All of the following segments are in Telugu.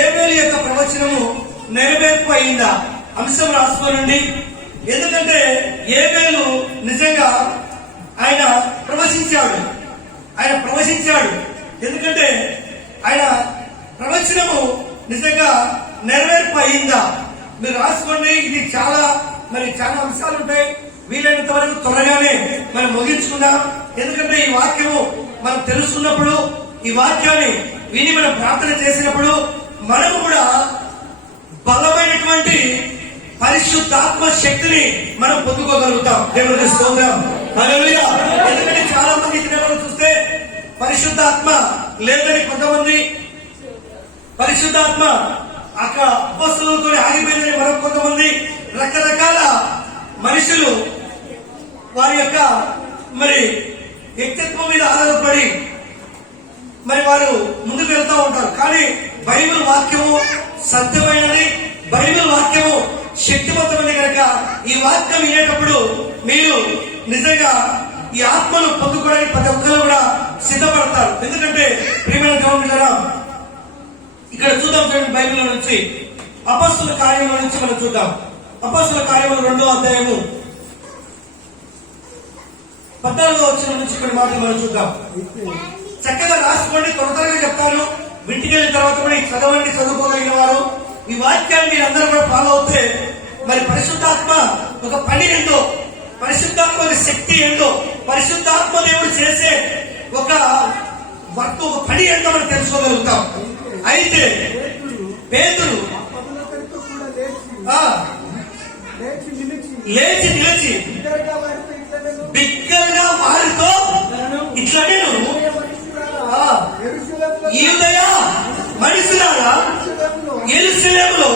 ఏబేలు యొక్క ప్రవచనము నెరవేర్పు అయిందా అంశం రాసుకోనండి. ఎందుకంటే ఏబేలు నిజంగా ఆయన ప్రవచించాడు. ఎందుకంటే ఆయన ప్రవచనము నిజంగా నెరవేర్పు అయిందా మీరు రాసుకోండి. ఇది చాలా అంశాలు ఉంటాయి. వీలైనంత వరకు త్వరగానే మనం ముగించుకుందాం. ఎందుకంటే ఈ వాక్యము మనం తెలుసుకున్నప్పుడు, ఈ వాక్యాన్ని విని మనం ప్రార్థన చేసినప్పుడు మనము కూడా బలమైనటువంటి పరిశుద్ధాత్మ శక్తిని మనం పొందుకోగలుగుతాం. దేవుని స్తోత్రం. హల్లెలూయా. ఎందుకంటే చాలా మంది దినాలను చూస్తే పరిశుద్ధాత్మ లేదని కొంతమంది, పరిశుద్ధాత్మ అక్కడ అపోస్తలులతో ఆగిపోయిందని మరొక కొంతమంది, రకరకాల మనుషులు వారి యొక్క వ్యక్తిత్వం మీద ఆధారపడి వారు ముందుకు వెళ్తూ ఉంటారు. కానీ బైబిల్ వాక్యము సత్యమైనది, బైబిల్ వాక్యము శక్తివంతమైనది కనుక ఈ వాక్యం వినేటప్పుడు మీరు నిజంగా ఈ ఆత్మను పొందుకోవడానికి ప్రతి ఒక్కరు కూడా సిద్ధపడతారు. ఎందుకంటే ప్రియమైన దేవుని బిడ్డలారా, ఇక్కడ చూద్దాం చూడండి. బైబిల్ నుంచి అపొస్తలుల కార్యముల నుంచి మనం చూద్దాం. అపొస్తలుల కార్యములు 2వ అధ్యాయము 14వ వచనం నుంచి కొన్ని మాటలు మనం చూద్దాం. చక్కగా రాసుకోండి, త్వరగా చెప్తాను. ఇంటికి వెళ్ళిన తర్వాత కూడా చదవండి. చదువుకోగలిగిన వారు ఈ వాక్యాన్ని మీరు అందరూ కూడా ఫాలో అవుతే పరిశుద్ధాత్మ ఒక పని ఏంటో, పరిశుద్ధాత్మ ఒక శక్తి ఏంటో, పరిశుద్ధాత్మ దేవుడు చేసే ఒక వర్క్, ఒక పని ఏంటో మనం తెలుసుకోగలుగుతాం. అయితే పేతురు లేచి నిలిచి బిగ్గరగా వారితో ఇట్లా నేను యూదయ మనుషులారా, యెరూషలేములో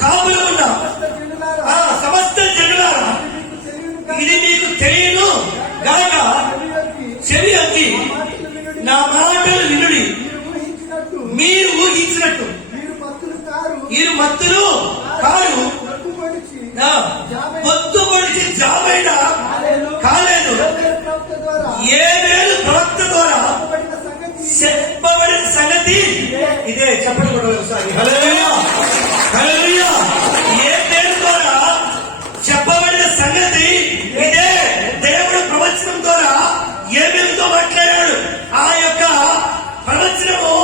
కాపులు ఉన్న సమస్త జనులారా, ఇది మీకు తెలియను గాక చెవి అగ్గి నా మాటలు వినుడి. మీరు ఊహించినట్టు వీరు మత్తులు కారు, పొత్తు పొడిచి జామైన కాలేదు. ఏబేలు ప్రవక్త ద్వారా చెప్పబడిన సంగతి ఇదే. చెప్పండి కూడా ఒకసారి. హల్లెలూయా, హల్లెలూయా. ఏబేలు ద్వారా చెప్పబడిన సంగతి ఇదే. దేవుడు ప్రవచనం ద్వారా ఏబేలుతో మాట్లాడాడు. ఆ యొక్క ప్రవచనము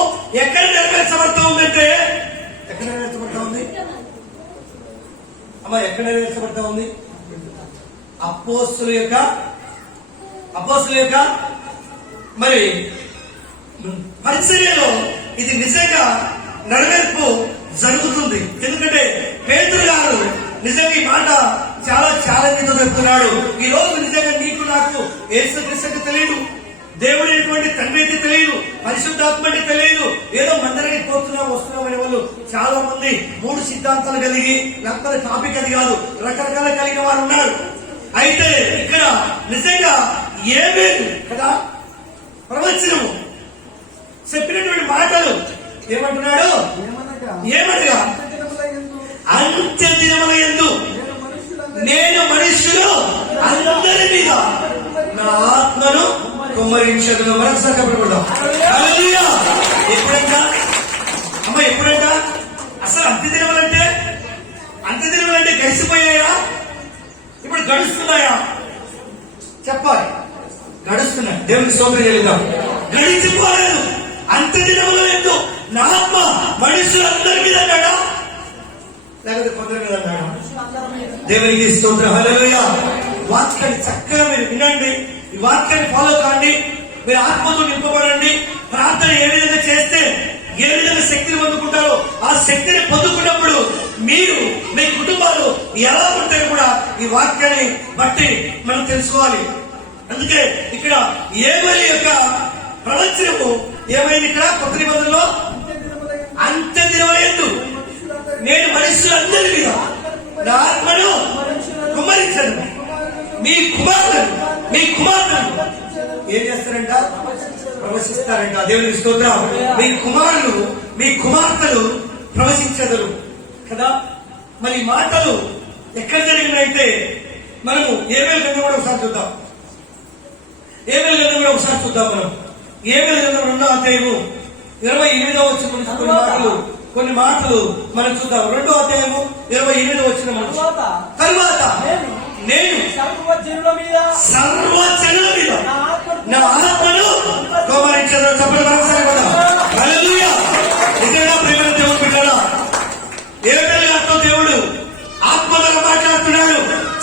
ఎక్కడ నెరవేర్చబడతా ఉందంటే, ఎక్కడ నెరవేర్చబడతా ఉంది అమ్మా? ఎక్కడ నెరవేర్చబడతా ఉంది? అపోస్తలుల యొక్క పరిచర్యలో ఇది నిజంగా నెరవేర్పు జరుగుతుంది. ఎందుకంటే పేతురు గారు నిజంగా ఈ మాట చాలా ఛాలెంజ్తో చెప్తున్నాడు. ఈ రోజు నిజంగా నీకు నాకు యేసుక్రీస్తుకి తెలియదు, దేవుడు ఎటువంటి తండ్రి అయితే తెలియదు, పరిశుద్ధాత్మ అంటే తెలియదు. ఏదో మందిరానికి వస్తున్నాం అనే వాళ్ళు చాలా మంది 3 సిద్ధాంతాలు కలిగి, లేకపోతే టాపిక్ అది కాదు, రకరకాల కలిగిన వారు ఉన్నారు. అయితే ఇక్కడ నిజంగా ఏబేలు కదా ప్రవచనము చెప్పినటువంటి మాటలు ఏమంటున్నాడు? ఏమనగా అంత్య దినముల యందు నేను మనుష్యులు అందరి మీద నా ఆత్మను కుమ్మరించదును. మరొకసారి చెప్పకూడదు. ఎప్పుడంట అమ్మ? ఎప్పుడంట? అసలు అంత్య దినములంటే గడిచిపోయాయా? ఇప్పుడు గడుస్తున్నాయా? చెప్పాలి. గడుస్తున్నాయి. దేవునికి స్తోత్రం చెల్లిద్దాం. గడిచిపోలేదు. అంత్య దినముల యందు నా ఆత్మ మనుషులందరి మీద అన్నాడా, లేకపోతే కొందరి మీద అన్నాడా? దేవునికి స్తోత్రం. హల్లెలూయా. వాక్యాన్ని చక్కగా మీరు వినండి, ఈ వాక్యాన్ని ఫాలో కాండి, మీరు ఆత్మతో నింపబడండి. ప్రార్థన ఏ విధంగా చేస్తే ఏ విధంగా శక్తిని పొందుకుంటారో ఆ శక్తిని పొందుకున్నప్పుడు మీరు మీ కుటుంబాలు ఎలా ఉంటాయో కూడా ఈ వాక్యాన్ని బట్టి మనం తెలుసుకోవాలి. అందుకే ఇక్కడ ఏబేలు యొక్క ప్రవచనము ఏమైంది? ఇక్కడ కొత్త నిబంధనలో అంత్య దినముల యందు నేను మనుషులందరి మీద నా ఆత్మను కుమ్మరించను. మీ కుమారులను ఏం చేస్తారంట? ప్రవశిస్తారంట. దేవునికి స్తోత్రం. మీ కుమార్తెలు ప్రవశించెదరు కదా. మరి మాటలు ఎక్కడ జరిగినాయంటే మనము ఏబేలు గ్రంథం కూడా ఒకసారి చూద్దాం. ఏబేలు గ్రంథం కూడా ఒకసారి చూద్దాం. మనం ఏబేలు గ్రంథం 2వ అధ్యాయము 28వ వచనం నుంచి కొన్ని మాటలు కొన్ని మాటలు మనం చూద్దాం. 2వ అధ్యాయము 28వ వచనం. తరువాత నేను సర్వజనుల మీద నా ఆత్మను కుమ్మరించెదను. చెప్పండి మరొకసారి కూడా. హల్లెలూయా. నిజంగా ప్రియమైన దేవుడు బిడ్డలారా, ఏబేలు గారితో దేవుడు ఆత్మగా మాట్లాడుతున్నాడు.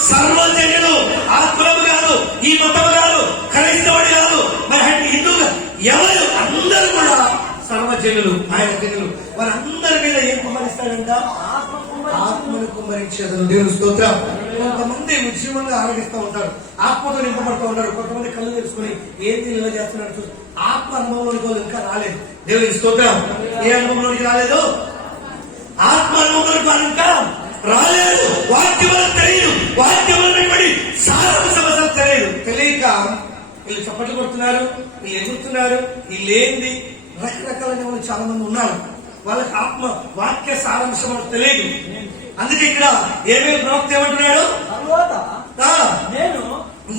సర్వజనులు, ఆత్మలు కాదు, ఈ మతము కాదు, క్రైస్తవుడు కాదు, మరి హిందువులు ఎవరు, అందరూ కూడా సర్వజనులు, ఆయన జనులు. వారందరి మీద ఏం కుమ్మరిస్తాడంట? ఆత్మను కుమ్మరించేదను. దేవుని స్తోత్రం. కొంతమంది ఉద్యమంగా ఆరాధిస్తూ ఉంటారు, ఆత్మతో నింపబడుతూ ఉంటారు. కొంతమంది కళ్ళు తెలుసుకుని ఏంటి ఇలా చేస్తున్నారు చూసి ఆత్మ అనుభవంలోనికి వాళ్ళు ఇంకా రాలేదు. దేవునికి స్తోత్రం. ఏ అనుభవంలోనికి రాలేదు? ఆత్మ అనుభవంలోకి వాళ్ళు ఇంకా రాలేదు. వాక్యం వల్ల తెలియదు, వాక్యం వల్ల సారాంశం అసలు తెలియదు. తెలియక వీళ్ళు చప్పట్లు కొడుతున్నారు, వీళ్ళు ఎగురుతున్నారు, వీళ్ళు ఏంది రకరకాలైన వాళ్ళు చాలా మంది ఉన్నారు. వాళ్ళకి ఆత్మ వాక్య సారాంశం మనకు తెలియదు. అందుకే ఇక్కడ ఏమేమి ప్రవక్త ఏమంటున్నాడు?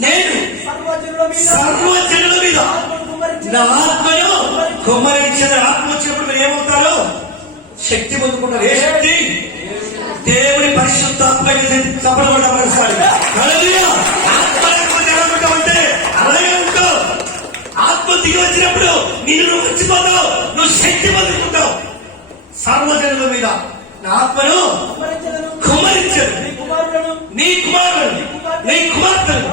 నేను సర్వజనుల మీద నా ఆత్మను కుమ్మరించిన. ఆత్మ వచ్చినప్పుడు మీరు ఏమవుతారు? శక్తి పొందుకుంటారు. ఏ శక్తి? దేవుని పరిశుద్ధాత్మ. చప్పడబడ్డారు. ఆత్మ లేకపోతే ఎలా ఉంటావంటే అలాగే ఉంటావు. ఆత్మ దిగి వచ్చినప్పుడు నిన్ను మర్చిపోతావు, నువ్వు శక్తి పొందుకుంటావు. సర్వజనుల మీద నా ఆత్మను కుమ్మరించదు. నీ కుమార్తెను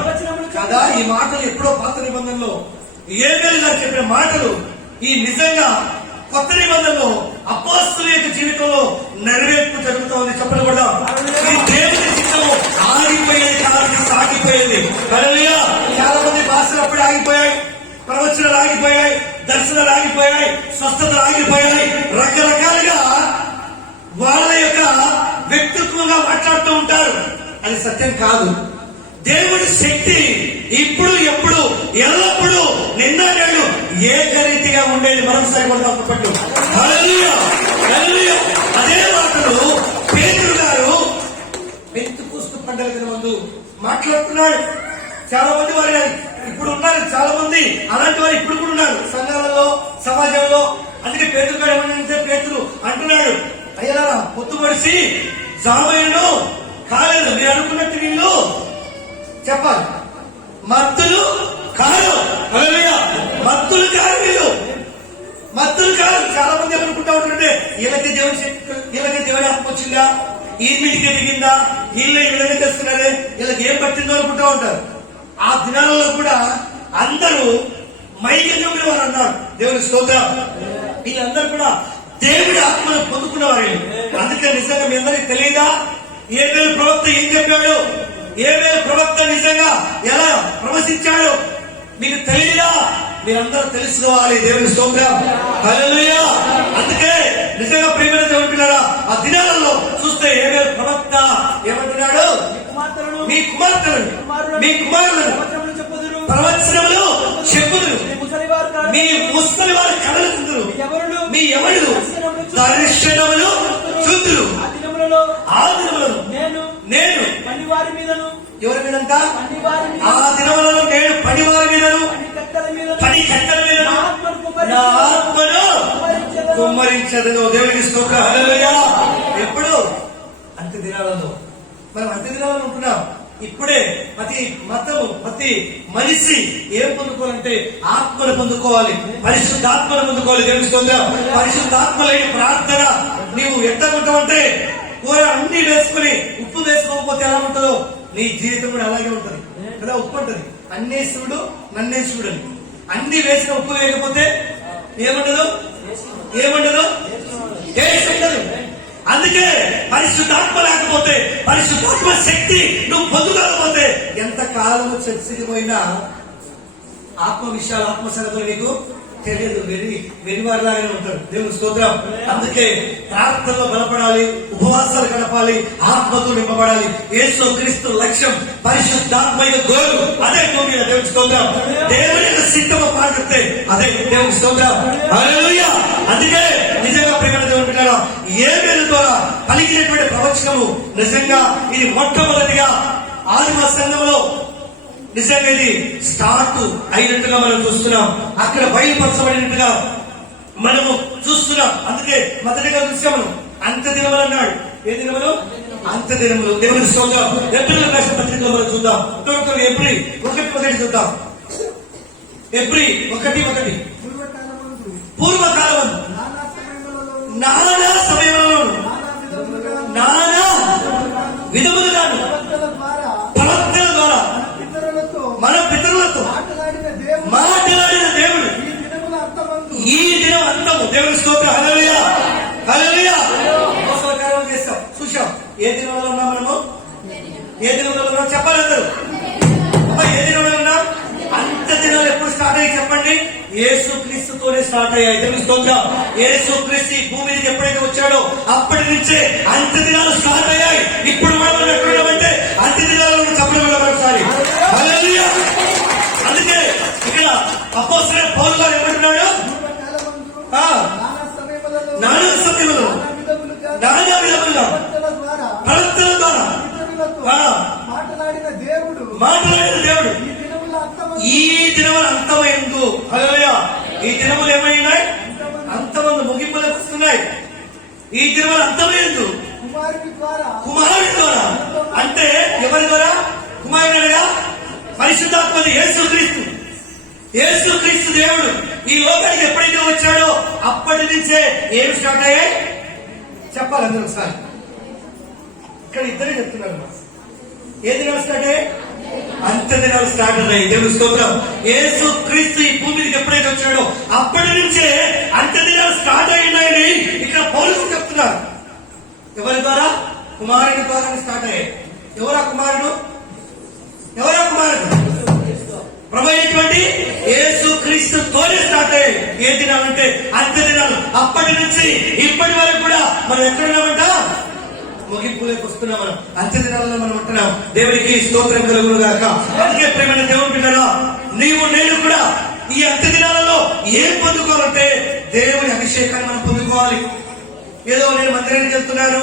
కదా. ఈ మాటలు ఎప్పుడో పాత నిబంధనలో ఏబేలు గారు చెప్పిన మాటలు ఈ నిజంగా కొత్త నిబంధనలో అపోస్తలుల యొక్క జీవితంలో నెరవేర్పు జరుగుతూ ఉంది. చెప్పండి కూడా. ఈ దేవుని చిత్తము ఆగిపోయేది కాదు, సాగిపోయేది. హల్లెలూయా. చాలా మంది భాషలు అప్పుడే ఆగిపోయాయి, ప్రవచనాలు ఆగిపోయాయి, దర్శనాలు ఆగిపోయాయి, స్వస్థతలు ఆగిపోయాయి. రకరకాలుగా వాళ్ళ యొక్క వ్యక్తిత్వంగా మాట్లాడుతూ ఉంటారు. అది సత్యం కాదు. దేవుడి శక్తి ఇప్పుడు, ఎప్పుడు, ఎల్లప్పుడూ, నిన్న నేడు ఏకరీతిగా ఉండేది. మరొకసారి పట్టు. అదే మాటలు పేతురు గారు పెంతెకొస్తు పండుగ దిన ముందు మాట్లాడుతున్నాడు. చాలా మంది వారు ఇప్పుడు ఉన్నారు, చాలా మంది అలాంటి వారు ఇప్పుడు కూడా ఉన్నారు సంఘాలలో, సమాజంలో. అందుకే పేతురు గారు ఏమంటే, పేతురు అంటున్నాడు, అయ్యారా పొత్తు పడిసి జామయ్యను కాలేదు. మీరు అనుకున్నట్టు వీళ్ళు చెప్పాలి మత్తులు కాదు. మత్తులు కాదు, వీళ్ళు మత్తులు కాదు. చాలా మంది అనుకుంటా ఉంటుంటే వీళ్ళకి దేవుని ఆత్మ వచ్చిందా, ఈ మీటికి దిగిందా, వీళ్ళని తెస్తున్నారే, వీళ్ళకి ఏం పట్టిందో అనుకుంటా ఉంటారు. ఆ దినాలలో కూడా అందరూ మైగెజుడు వారు అన్నారు. దేవుని స్తోత్రం. వీళ్ళందరూ కూడా దేవుడి ఆత్మను పొందుకున్నవారు. అందుకే నిజంగా మీ అందరికి తెలియదా ఏబేలు ప్రవక్త ఏం చెప్పాడు? ఏబేలు ప్రవక్త నిజంగా ఎలా ప్రవశించాడు మీకు తెలియదా? మీరందరూ తెలుసుకోవాలి. దేవుని స్తోత్రం. హల్లెలూయా. అందుకే నిజంగా ప్రియమైన దేవుని పిల్లరా, ఆ దినాలలో చూస్తే ఏబేలు ప్రవక్త ఏమంటున్నాడు? మీ కుమార్తెలను, మీ కుమారులను ప్రవచనములు చెప్పుదురు, మీ ముసలి వారి కళలు తిందురు, మీ ఎవరు దర్శనములు చూతురు. ఆ దినములను నేను ఎవరి మీదంట? ఆ దినములను నేను పనివారి మీదను, పని కట్టల మీదను నా ఆత్మను కుమ్మరించదను. దేవునికి స్తోత్రం. హల్లెలూయా. ఎప్పుడు? అంత్య దినాలలో. మనం అంత్య దినాలలో ఉంటున్నాం. ఇప్పుడే ప్రతి మతము, ప్రతి మనిషి ఏం పొందుకోవాలంటే ఆత్మను పొందుకోవాలి, పరిశుద్ధాత్మను పొందుకోవాలి. దేవునికి స్తోత్రం. పరిశుద్ధాత్మ లేని ప్రార్థన నీవు ఎట్టకుంటావంటే కూర అన్ని వేసుకుని ఉప్పు వేసుకోకపోతే ఎలా ఉంటుందో నీ జీవితం కూడా అలాగే ఉంటది కదా. ఉప్పు ఉంటుంది, అన్నేశ్వరుడు నన్నేశ్వరుడు అని. అన్ని వేసిన ఉప్పు వేయకపోతే ఏముండదు, టేస్ట్ ఉండదు. అందుకే పరిశుద్ధాత్మ లేకపోతే, పరిశుద్ధాత్మ శక్తి నువ్వు పొందుకోకపోతే ఎంత కాలము చర్చకి పోయినా ఆత్మ విషయాలు, ఆత్మ సంగతులు నీకు తెలియదు. వెరివారిలాగానే ఉంటారు. దేవుని స్తోత్రం. అందుకే ప్రార్థనలో బలపడాలి, ఉపవాసాలు గడపాలి, ఆత్మతో నింపబడాలి. యేసు క్రీస్తు లక్ష్యం పరిశుద్ధాత్మ గోరు. అదే భూమి. దేవుని స్తోత్రం. దేవుని యొక్క సిద్ధమ పాడితే అదే దేవుని స్తోత్రం. హల్లెలూయా. అందుకే నిజంగా ప్రియమైన దేవుని బిడ్డలారా, ఏబేలు ద్వారా పలికినటువంటి ప్రవచనము నిజంగా ఇది మొట్టమొదటిగా ఆదిమ సంఘంలో నిజంగా ఇది స్టార్ట్ అయినట్టుగా మనం చూస్తున్నాం. అక్కడ బయలుపరచబడినట్టుగా మనము చూస్తున్నాం. అందుకే మొదటిగా చూసాము అంత్య దినములు అన్నాడు. ఏ దినములు? అంత్య దినములు. దేవుని స్తోత్రం. ఏప్రిల్ రాసిన పత్రికలో మనం చూద్దాం. ఏప్రిల్ 1:1 చూద్దాం. ఏప్రిల్ 1:1 పూర్వకాలం నానా సమయంలో నానా విధములుగాను ప్రవక్తల ద్వారా మన పితరులతో మాట్లాడిన దేవుడు ఈ దినం అంతము. దేవుని స్తోత్రం. హల్లెలూయా, హల్లెలూయా. కార్యం చేస్తాం, చూసాం. ఏ దినంలో ఉన్నాం మనము? ఏ దినంలో ఉన్నాం చెప్పాలి అందరూ. ఏ దినంలో ఉన్నాం? అంత్య దినాలు ఎప్పుడు స్టార్ట్ అయ్యి చెప్పండి? యేసు క్రీస్తుతోనే స్టార్ట్ అయ్యాయి. దేవుని స్తోత్రం. యేసు క్రీస్తు భూమి మీదకి ఎప్పుడైతే వచ్చాడో అప్పటి నుంచే అంత్య దినాలు స్టార్ట్ అయ్యాయి. ఇప్పుడు మనం ఎక్కడున్నామంటే అంత్య దినాలను చెప్పడం ఒకసారి. హల్లెలూయా. అందుకే ఇక్కడ అపోస్తలుడైన పౌలు గారు ఏమంటున్నాడు? నానా సమయంలో నానా విధములుగా ప్రవక్తల ద్వారా మాట్లాడిన దేవుడు ఈ దినములు అంతమైందు. హల్లెలూయా. ఈ దినములు ఏమైనాయి? అంతమంది ముగింపులకు వస్తున్నాయి. ఈ దినములు అంతమైందు కుమారుడి ద్వారా. అంటే ఎవరి ద్వారా? కుమారుడుగా పరిశుద్ధాత్మది యేసుక్రీస్తు. యేసుక్రీస్తు దేవుడు ఈ లోకానికి ఎప్పుడైతే వచ్చాడో అప్పటి నుంచే ఏమి స్టార్ట్ అయ్యాయి చెప్పాలి అందరూ ఒకసారి. ఇక్కడ ఇద్దరే చెప్తున్నారు. ఏ దినాలు స్టార్ట్ అయ్యాయి? అంత్య దినాలు స్టార్ట్ అయ్యాయి. దేవుని స్తోత్రం. యేసు క్రీస్తు ఈ భూమికి ఎప్పుడైతే వచ్చాడో అప్పటి నుంచే అంత్య దినాలు స్టార్ట్ అయ్యాయని ఇక్కడ పౌలు చెప్తున్నారు. ఎవరి ద్వారా? కుమారుడి ద్వారా స్టార్ట్ అయ్యాయి. ఎవరా కుమారుడు? ఎవరా కుమారుడు? ప్రభు అయినటువంటి యేసు క్రీస్తుతోనే స్టార్ట్ అయ్యాయి. ఏ దినాలు అంటే అంత్య దినాలు. అప్పటి నుంచి ఇప్పటి వరకు కూడా మనం ఎక్కడున్నామంట? ముగింపులోకి వస్తున్నాం. మనం అంత్య దినాలలో మనం ఉంటున్నాం. దేవునికి స్తోత్రం కలుగును గాక. అందుకే ప్రేమైన దేవుని బిడ్డలా నీవు నేను కూడా ఈ అంత్య దినాలలో ఏం పొందుకోవాలంటే దేవుని అభిషేకాన్ని మనం పొందుకోవాలి. ఏదో నేను మందిరానికి వెళ్తున్నాను,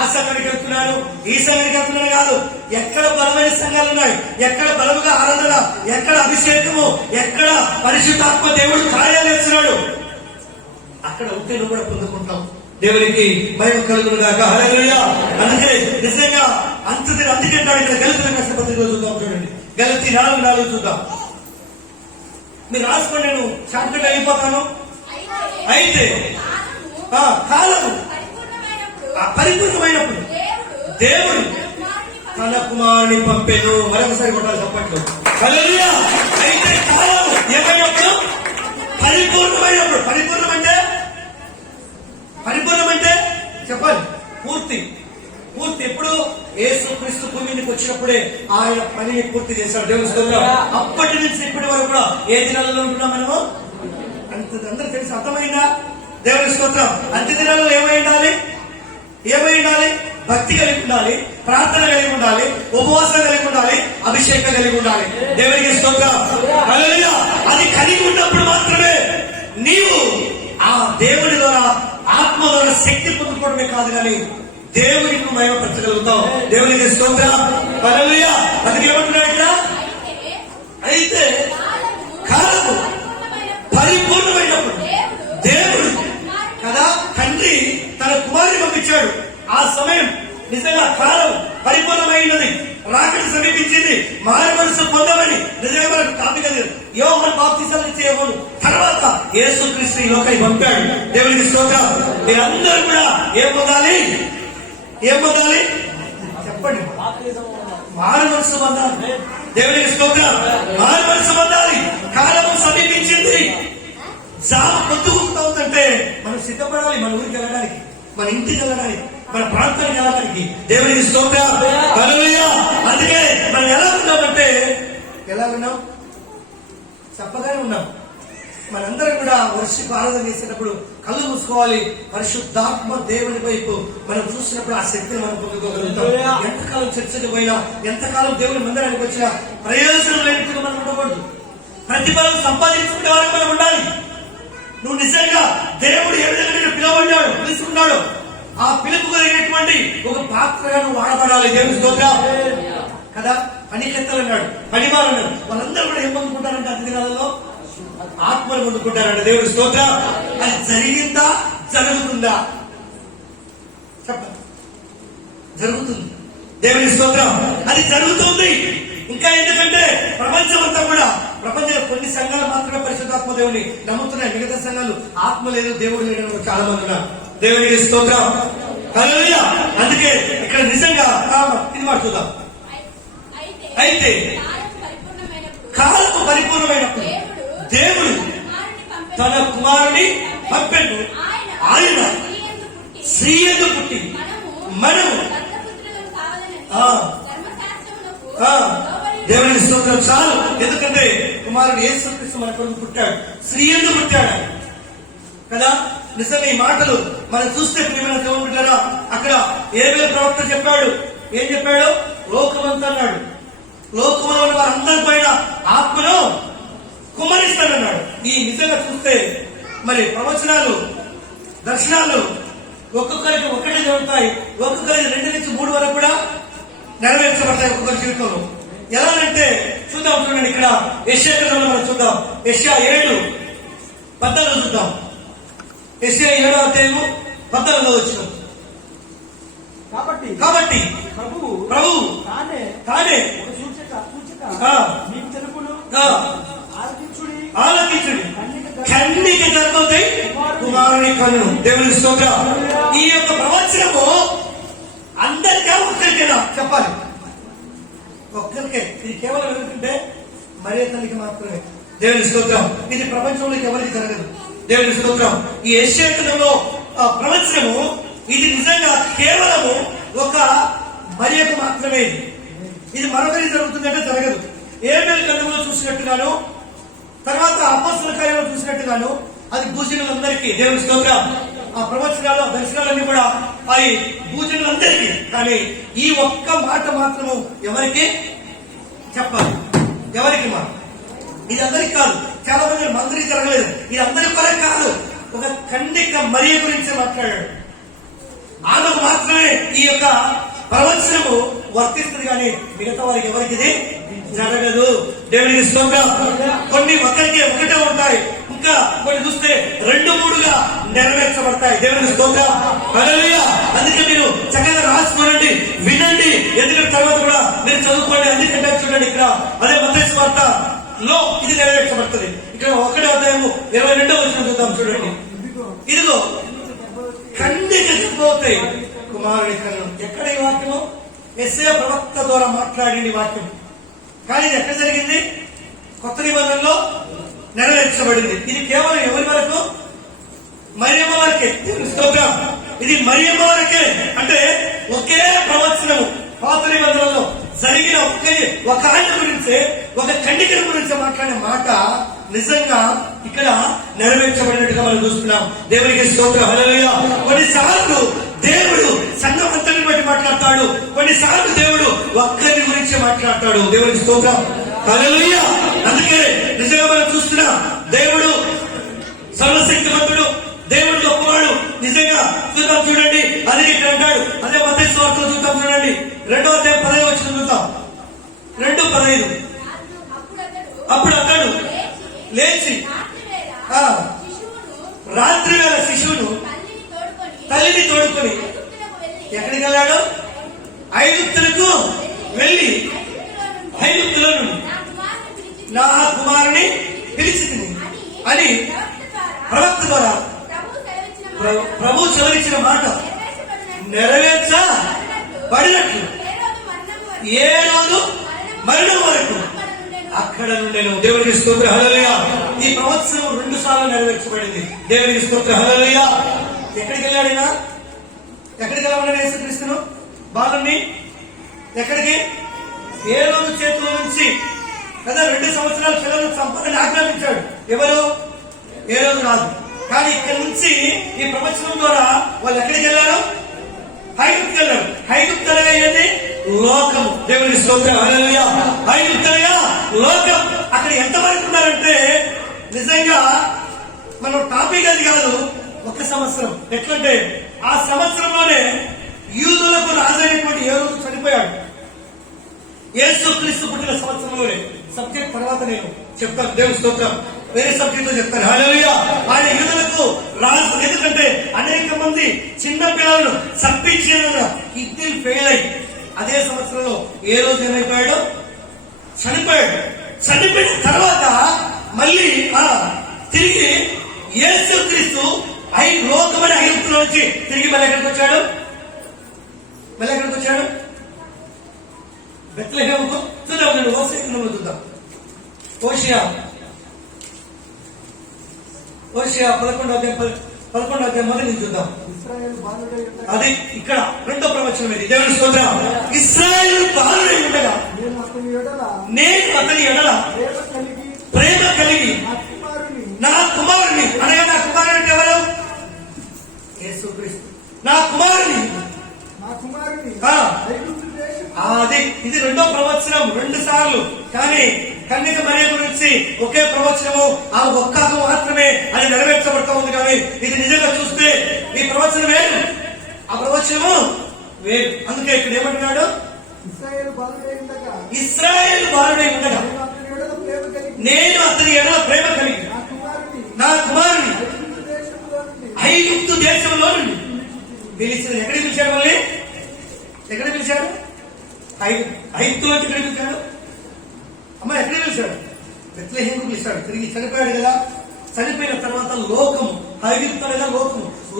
ఆ సంఘానికి వెళ్తున్నాను, ఈ సంఘానికి వెళ్తున్నాను కాదు. ఎక్కడ బలమైన సంఘాలు ఉన్నాయి, ఎక్కడ బలముగా ఆరాధన, ఎక్కడ అభిషేకము, ఎక్కడ పరిశుద్ధాత్మ దేవుడు కార్యాలు చేస్తున్నాడు, అక్కడ ఉంటే నువ్వు కూడా పొందుకుంటాం. దేవునికి భయం కలుగును గాక. హల్లెలూయా. అందుకే నిజంగా అందుకే ఇక్కడ గలతీ రాసిన పత్రికలో చూద్దాం. చూడండి, గలతీ 4:4 చూద్దాం. మీరు రాసుకోండి, నేను షార్ట్కట్ అయిపోతాను. అయితే కాలము పరిపూర్ణమైనప్పుడు దేవుడు తన కుమారుని పంపెను. మరొకసారి కొట్టాలి చప్పట్లు. హల్లెలూయా. అయితే కాలము ఏమైనప్పుడు? పరిపూర్ణమైనప్పుడు. పరిపూర్ణం అంటే చెప్పాలి పూర్తి. ఎప్పుడు? యేసు క్రీస్తు భూమికి వచ్చినప్పుడే ఆయన పనిని పూర్తి చేశాడు. దేవుని స్తోత్రం. అప్పటి నుంచి ఇప్పటి వరకు కూడా ఏ దినాలలో ఉంటున్నాం మనము? అందరూ తెలిసి అర్థమైందా? దేవుని స్తోత్రం. అంత్య దినాలలో ఏమై ఉండాలి? భక్తి కలిగి ఉండాలి, ప్రార్థన కలిగి ఉండాలి, ఉపవాసం కలిగి ఉండాలి, అభిషేకం కలిగి ఉండాలి. దేవునికి స్తోత్రం. హల్లెలూయా. అది కలిగి ఉన్నప్పుడు మాత్రమే నీవు ఆ దేవుడి ద్వారా ఆత్మ ద్వారా శక్తి పొందుకోవడమే కాదు కానీ దేవునికి మహిమపరచగలుగుతావు. దేవునికి స్తోత్రం. హల్లెలూయా. అందుకే ఏమంటున్నాడు ఇక్కడ? అయితే కాలము పరిపూర్ణమైనప్పుడు దేవుడు కదా తండ్రి తన కుమారుని పంపించాడు. ఆ సమయం నిజంగా కాలం పరిపూర్ణమైనది, రాకడి సమీపించింది, మారు మనసు పొందమని నిజంగా మనకు కాపీ కదా. యోహాను బాప్తిసాలు ఇచ్చే యోహాను తర్వాత యేసుక్రీస్తు ఈ లోకానికి పంపాడు. దేవునికి స్తోత్రం. మీరందరూ కూడా ఏం పొందాలి? చెప్పండి. మారు మనసు పొందాలి. దేవునికి స్తోత్రం. మారు మనసు పొందాలి. కాలము సమీపించింది. చాలా పొద్దుకుంటుందంటే మనం సిద్ధపడాలి. మన ఊరికి వెళ్ళడానికి, మన ఇంటికి వెళ్ళడానికి, మన ప్రాంతానికి వెళ్ళడానికి. దేవునికి స్తోత్రం. హల్లెలూయా. అందుకే మనం ఎలా ఉన్నామంటే చెప్పగానే ఉన్నాం. మనందరం కూడా వర్షిప్ ఆరాధన చేసేటప్పుడు కళ్ళు మూసుకోవాలి. పరిశుద్ధాత్మ దేవుని వైపు మనం చూసినప్పుడు ఆ శక్తిని మనం పొందుకోగలుగుతాం. ఎంతకాలం చర్చకు పోయినా, ఎంతకాలం దేవుని మందిరానికి వచ్చినా ప్రయోజనం లేనిగా మనం ఉండకూడదు. ప్రతిఫలం సంపాదించుకునే వారికి మనం ఉండాలి. నువ్వు నిజంగా దేవుడు ఏ విధంగా పిలుచుకున్నాడు, ఆ పిలుపు కలిగినటువంటి ఒక పాత్రగా నువ్వు వాడబడాలి. దేవుని స్తోత్రం కదా. పనికెత్తలు అన్నాడు, పనివారు అన్నాడు. వాళ్ళందరూ కూడా ఏం పొందుకుంటారంటే అంత్య దినాలలో ఆత్మను పొందుకుంటారంట. దేవుడి స్తోత్రం. అది జరిగిందా, జరుగుతుందా? చెప్పండి. జరుగుతుంది. దేవుని స్తోత్రం. అది జరుగుతుంది. ఇంకా ఎందుకంటే ప్రపంచం అంతా కూడా, ప్రపంచంలో కొన్ని సంఘాలు మాత్రమే పరిశుద్ధాత్మ దేవుని నమ్ముతున్నాయి. మిగతా సంఘాలు ఆత్మ లేదు, దేవుడు లేదని చాలా మంది ఉన్నారు. దేవునికి స్తోత్రం. హల్లెలూయా. అందుకే ఇక్కడ నిజంగా ఇది మాట చూద్దాం. అయితే కాలము పరిపూర్ణమైనప్పుడు దేవుడు తన కుమారుని పంపెను. ఆయన స్త్రీ యందు పుట్టి మనము దేవుని స్తోత్రం. చాలు. ఎందుకంటే కుమారుడు యేసుక్రీస్తు మన కొరకు పుట్టాడు, స్త్రీ యందు పుట్టాడు కదా. నిజంగా ఈ మాటలు మనం చూస్తే ప్రియమైన దేవుని బిడ్డలారా, అక్కడ యేరేమీయా ప్రవక్త చెప్పాడు. ఏం చెప్పాడు? లోకమంతా అన్నాడు, లోకంలో ఉన్న వారందరి పైన ఆత్మను కుమ్మరిస్తానన్నాడు. ఈ నిజంగా చూస్తే మరి ప్రవచనాలు, దర్శనాలు ఒక్కొక్కరికి ఒకటే జరుగుతాయి, ఒక్కొక్కరికి 2 నుంచి 3 వరకు కూడా నెరవేర్చబడతాయి ఒక్కొక్కరి జీవితంలో. ఎలా అంటే చూద్దాం, చూడండి. ఇక్కడ యెషయా గ్రంథంలో మనం చూద్దాం. యెషయా 7:14 చూద్దాం. యెషయా 7వ అధ్యాయము 14వ వచనం. కాబట్టి ప్రభువు తానే మీకు తెలుపును, ఆలకించుడి, కన్నిక గర్భవతి కుమారుని కన్ను. దేవుని స్తోత్రం. ఈ యొక్క ప్రవచనము అందరికీ ఒక్కరికేనా? చెప్పాలి. ఒక్కరికే. ఇది కేవలం ఎందుకంటే మరియ తల్లికి మాత్రమే. దేవుని స్తోత్రం. ఇది ప్రపంచంలోకి ఎవరికి జరగదు. దేవుని స్తోత్రం. ఈ యెషయా గ్రంథంలో ప్రవచనము ఇది నిజంగా కేవలము ఒక మరియకు మాత్రమే. ఇది మరొకరికి జరుగుతుందంటే జరగదు. యేరేమీయా గ్రంథంలో చూసినట్టుగాను, తర్వాత అపోస్తలుల కార్యాల్లో చూసినట్టుగాను అది భూజనులందరికీ. దేవుని స్తోత్రం. ఆ ప్రవచనాలు, దర్శనాలన్నీ కూడా అవి భూజనులందరికీ. కానీ ఈ ఒక్క మాట మాత్రము ఎవరికి చెప్పాలి? ఎవరికి మాట? ఇది అందరికి కాదు. చాలా మంది మందిరికి జరగలేదు. ఇది అందరి కొరకు కాదు. ఒక కన్నిక మరియ గురించి మాట్లాడాడు. ఆమెకు మాత్రమే ఈ యొక్క ప్రవచనము వర్తిస్తుంది, కానీ మిగతా వారికి ఎవరికి ఇది జరగదు. దేవునికి స్తోత్రం. కొన్ని ఒకరికి ఒకటే ఉంటాయి, ఇంకా కొన్ని చూస్తే 2-3గా నెరవేర్చబడతాయి. దేవునికి స్తోత్రం. హల్లెలూయా. అందుకే మీరు చక్కగా రాసుకోనండి, వినండి. ఎందుకంటే తర్వాత కూడా మీరు చదువుకోండి. అందుకంటే చూడండి, ఇక్కడ అదే మత్తయి సువార్తలో ఇది నెరవేర్చబడుతుంది. ఇక్కడ 1వ అధ్యాయము 22వ వచనం చూద్దాం. చూడండి. ఇదిగో కన్నిక గర్భవతి కుమారుని కన్ను. ఎక్కడ ఈ వాక్యము? యెషయా ప్రవక్త ద్వారా మాట్లాడింది వాక్యం. కానీ ఇది ఎక్కడ జరిగింది? కొత్త నిబంధనలో నెరవేర్చబడింది. ఇది కేవలం ఎవరి వరకు? మరియమ్మ వరకే. స్తోత్రం. ఇది మరియమ్మ వరకే. అంటే ఒకే ప్రవచనము పాత నిబంధనలో జరిగిన ఒక ఆయన గురించే, ఒక కన్నికల గురించి మాట్లాడిన మాట నిజంగా ఇక్కడ నెరవేర్చబడినట్టుగా మనం చూస్తున్నాం. దేవునికి స్తోత్రం. హల్లెలూయా. కొన్నిసార్లు దేవుడు సంఘం అంతటిని బట్టి మాట్లాడతాడు, కొన్నిసార్లు దేవుడు ఒక్కరి గురించి మాట్లాడతాడు. దేవునికి స్తోత్రం. హల్లెలూయా. అందుకే నిజంగా మనం చూస్తున్నాం, దేవుడు సర్వశక్తిమంతుడు, దేవుడు గొప్పవాడు. నిజంగా చూద్దాం. చూడండి, అది ఇక్కడ అంటాడు. అదే మత్తయి సువార్తలో చూద్దాం. చూడండి, 2వ అధ్యాయం 10వ వచనం చూద్దాం. 2:15. అప్పుడు అతడు లేచి రాత్రి వేళ శిశువును తల్లిని తోడుకొని ఎక్కడికి వెళ్ళాడు? ఐగుప్తులకు వెళ్ళి ఐగుప్తులో నుండి నా కుమారుని పిలిచితిని అని ప్రవక్త ద్వారా ప్రభు సెలవిచ్చిన మాట నెరవేర్చబడినట్లు ఏ రోజు మరణం వరకు అక్కడ నుండి దేవునికి స్తోత్రం. హల్లెలూయా. ఈ ప్రవచనం 2 సార్లు నెరవేర్చబడింది. దేవునికి స్తోత్రం. హల్లెలూయా. ఎక్కడికి వెళ్ళాడైనా? ఎక్కడికి వెళ్ళమన్నాడు యేసుక్రీస్తును? బాలుని ఎక్కడికి? ఏ రోజు చేతుల నుంచి కదా 2 సంవత్సరాల పిల్లలను చంపాలని ఆజ్ఞాపించాడు. ఎవరు? ఏ రోజు రాదు. కానీ ఇక్కడ నుంచి ఈ ప్రవచనం ద్వారా వాళ్ళు ఎక్కడికి వెళ్ళారు? ఐగుప్తుకు వెళ్ళారు. ఐగుప్తులుగా ఏంటి? లోకము. దేవుని స్తోత్రం. హల్లెలూయా. ఐగుప్తులుగా లోకం. అక్కడ ఎంతవరకు ఉన్నారంటే నిజంగా మనం టాపిక్ అది కాదు, 1 సంవత్సరం. ఎట్లంటే ఆ సంవత్సరంలోనే యూదులకు రాజైనటువంటి ఏ రోజు చనిపోయాడు. యేసుక్రీస్తు పుట్టిన సంవత్సరంలోనే. సబ్జెక్ట్ తర్వాత నేను చెప్తాను. దేవుని స్తోత్రం. వేరే సబ్జెక్ట్ లో చెప్తాను. హల్లెలూయా. ఆయన యూదులకు రాజు, ఎందుకంటే అనేక మంది చిన్న పిల్లలను చంపించిన కిడ్నీలు ఫెయిల్ అయ్యి అదే సంవత్సరంలో ఏ రోజు ఏమైపోయాడు? చనిపోయాడు. చనిపోయిన తర్వాత మళ్ళీ తిరిగి యేసుక్రీస్తు లోకమైన ఐగుప్తులో నుంచి తిరిగి మళ్ళీ ఎక్కడికి వచ్చాడు? బెత్లెహేముకు. చూద్దాం, నేను హోషేయను చూద్దాం. హోషేయ 11వ అధ్యాయం మొదటి నుంచి చూద్దాం. అది ఇక్కడ రెండో ప్రవచనం ఇది. దేవుని స్తోత్రం. ఇశ్రాయేలు బాలుడై ఉండగా నేను అతని ఎడల ప్రేమ కలిగి నా కుమారుని, అనగా నా కుమారుని అంటే ఎవరు? యేసుక్రీస్తు. నా కుమారుని అది ఇది రెండో ప్రవచనం, 2 సార్లు. కానీ కన్యక మరియ గురించి ఒకే ప్రవచనము, ఆ ఒక్క మాత్రమే అది నెరవేర్చబడుతూ ఉంది. కానీ ఇది నిజంగా చూస్తే ఈ ప్రవచనం వేరు, ఆ ప్రవచనము వేరు. అందుకే ఇక్కడ ఏమంటున్నాడు? ఇశ్రాయేలు బాలుడై ఉండగా నేను అతని ఎడల ప్రేమ కలిగి నా కుమారుని ఐగుప్తు దేశంలో నుండి పిలిచిన. ఎక్కడికి పిలిచాడు? మళ్ళీ ఎక్కడ పిలిచాడు? ఐగుప్తులో ఎక్కడ పిలిచాడు? అమ్మ ఎక్కడ పిలిచాడు? బెత్లెహేముకు పిలిచాడు. తిరిగి చనిపోయాడు కదా. చనిపోయిన తర్వాత లోకము, ఐగుప్తు లేదా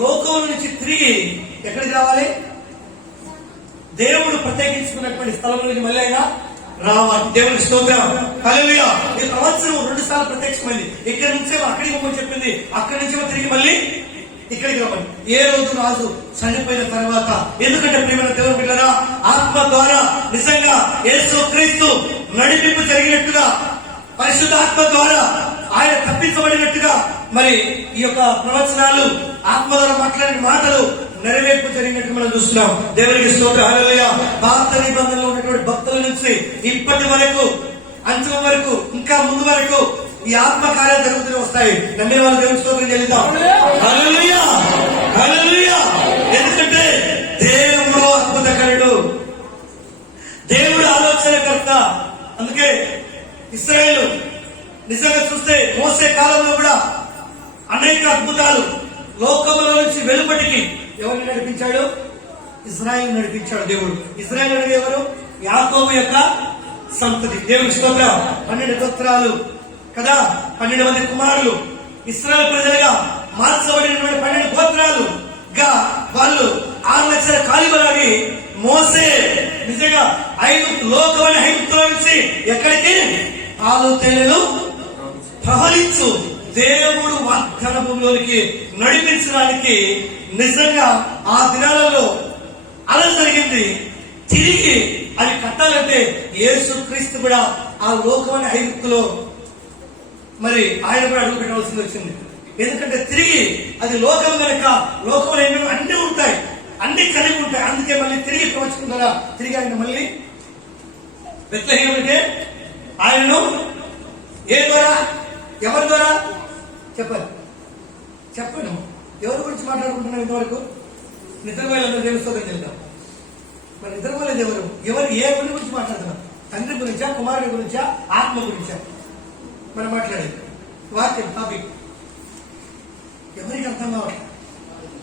లోకం నుంచి తిరిగి ఎక్కడికి రావాలి? దేవుడు ప్రత్యేకించుకున్నటువంటి స్థలంలోకి మళ్ళీ అయినా రావాలి. దేవుని స్తోత్రం. హల్లెలూయా. ఈ ప్రవచనం 2 సార్లు ప్రత్యక్షమైంది. ఇక్కడి నుంచే అక్కడికి పోమని చెప్పింది, అక్కడి నుంచి తిరిగి మళ్ళీ ఇక్కడికి రమ్మని. ఏ రోజు రాజు చనిపోయిన తర్వాత. ఎందుకంటే ప్రియమైన దేవుని బిడ్డలారా, ఆత్మ ద్వారా నిజంగా యేసుక్రీస్తు నడిపింపు జరిగినట్టుగా, పరిశుద్ధాత్మ ద్వారా ఆయన తప్పించబడినట్టుగా మరి ఈ యొక్క ప్రవచనాలు, ఆత్మ ద్వారా మాట్లాడిన మాటలు నెరవేర్పు జరిగినట్టు మనం చూస్తున్నాం. దేవునికి స్తోత్రం. హల్లెలూయా. పాత నిబంధనలో ఉన్నటువంటి భక్తుల నుంచి ఇప్పటి వరకు, అంతిమ వరకు, ఇంకా ముందు వరకు ఈ ఆత్మ కార్యాలు జరుగుతూనే వస్తాయి. నమ్మే వాళ్ళు దేవుని స్తోత్రం చెల్లిద్దాం. హల్లెలూయా, హల్లెలూయా. ఎందుకంటే దేవుడు అద్భుతకరుడు, దేవుడు ఆలోచనకర్త. అందుకే ఇశ్రాయేలు నిజంగా చూస్తే మోసే కాలంలో కూడా అనేక అద్భుతాలు లోకంలో నుంచి వెలుపటికి ఎవరిని నడిపించాడు? ఇశ్రాయేలు నడిపించాడు దేవుడు. ఇశ్రాయేలు అనేది ఎవరు? యాకోబు యొక్క సంతతి. దేవుని స్తోత్రం. 12 గోత్రాలు కదా, 12 మంది కుమారులు ఇశ్రాయేలు ప్రజలుగా మార్చబడినటువంటి 12 గోత్రాలుగా వాళ్ళు 6 లక్షల కాలిబలాడి మోసే నిజంగా లోకమైన ఐగుప్తులో నుంచి ఎక్కడికి? పాలు తేనెలు ప్రవహించు దేవుడు వాగ్దాన భూమిలోనికి నడిపించడానికి నిజంగా ఆ దినాలలో అలా జరిగింది. తిరిగి అది కట్టాలంటే యేసుక్రీస్తు కూడా ఆ లోకమైన ఐగుప్తులో మరి ఆయన కూడా అడుగు పెట్టవలసింది వచ్చింది. ఎందుకంటే తిరిగి అది లోకం కనుక, లోకంలో అన్ని ఉంటాయి, అన్ని కలిగి ఉంటాయి. అందుకే మళ్ళీ తిరిగి ప్రవచనం ద్వారా తిరిగి ఆయన మళ్ళీ బెత్లెహేముకే ఆయనను ఏ ద్వారా, ఎవరి ద్వారా చెప్పండి, ఎవరి గురించి మాట్లాడుకుంటున్నాం ఇంతవరకు? నిద్రపోయేందుకు దేవుస్తోందని చెప్తాం. మరి నిద్రపోలేదు ఎవరు ఏ గురించి మాట్లాడుతున్నాం? తండ్రి గురించా, కుమారుడి గురించా, ఆత్మ గురించా మనం మాట్లాడేది? వాక్యం టాపిక్ ఎవరికి అర్థం కావాలి.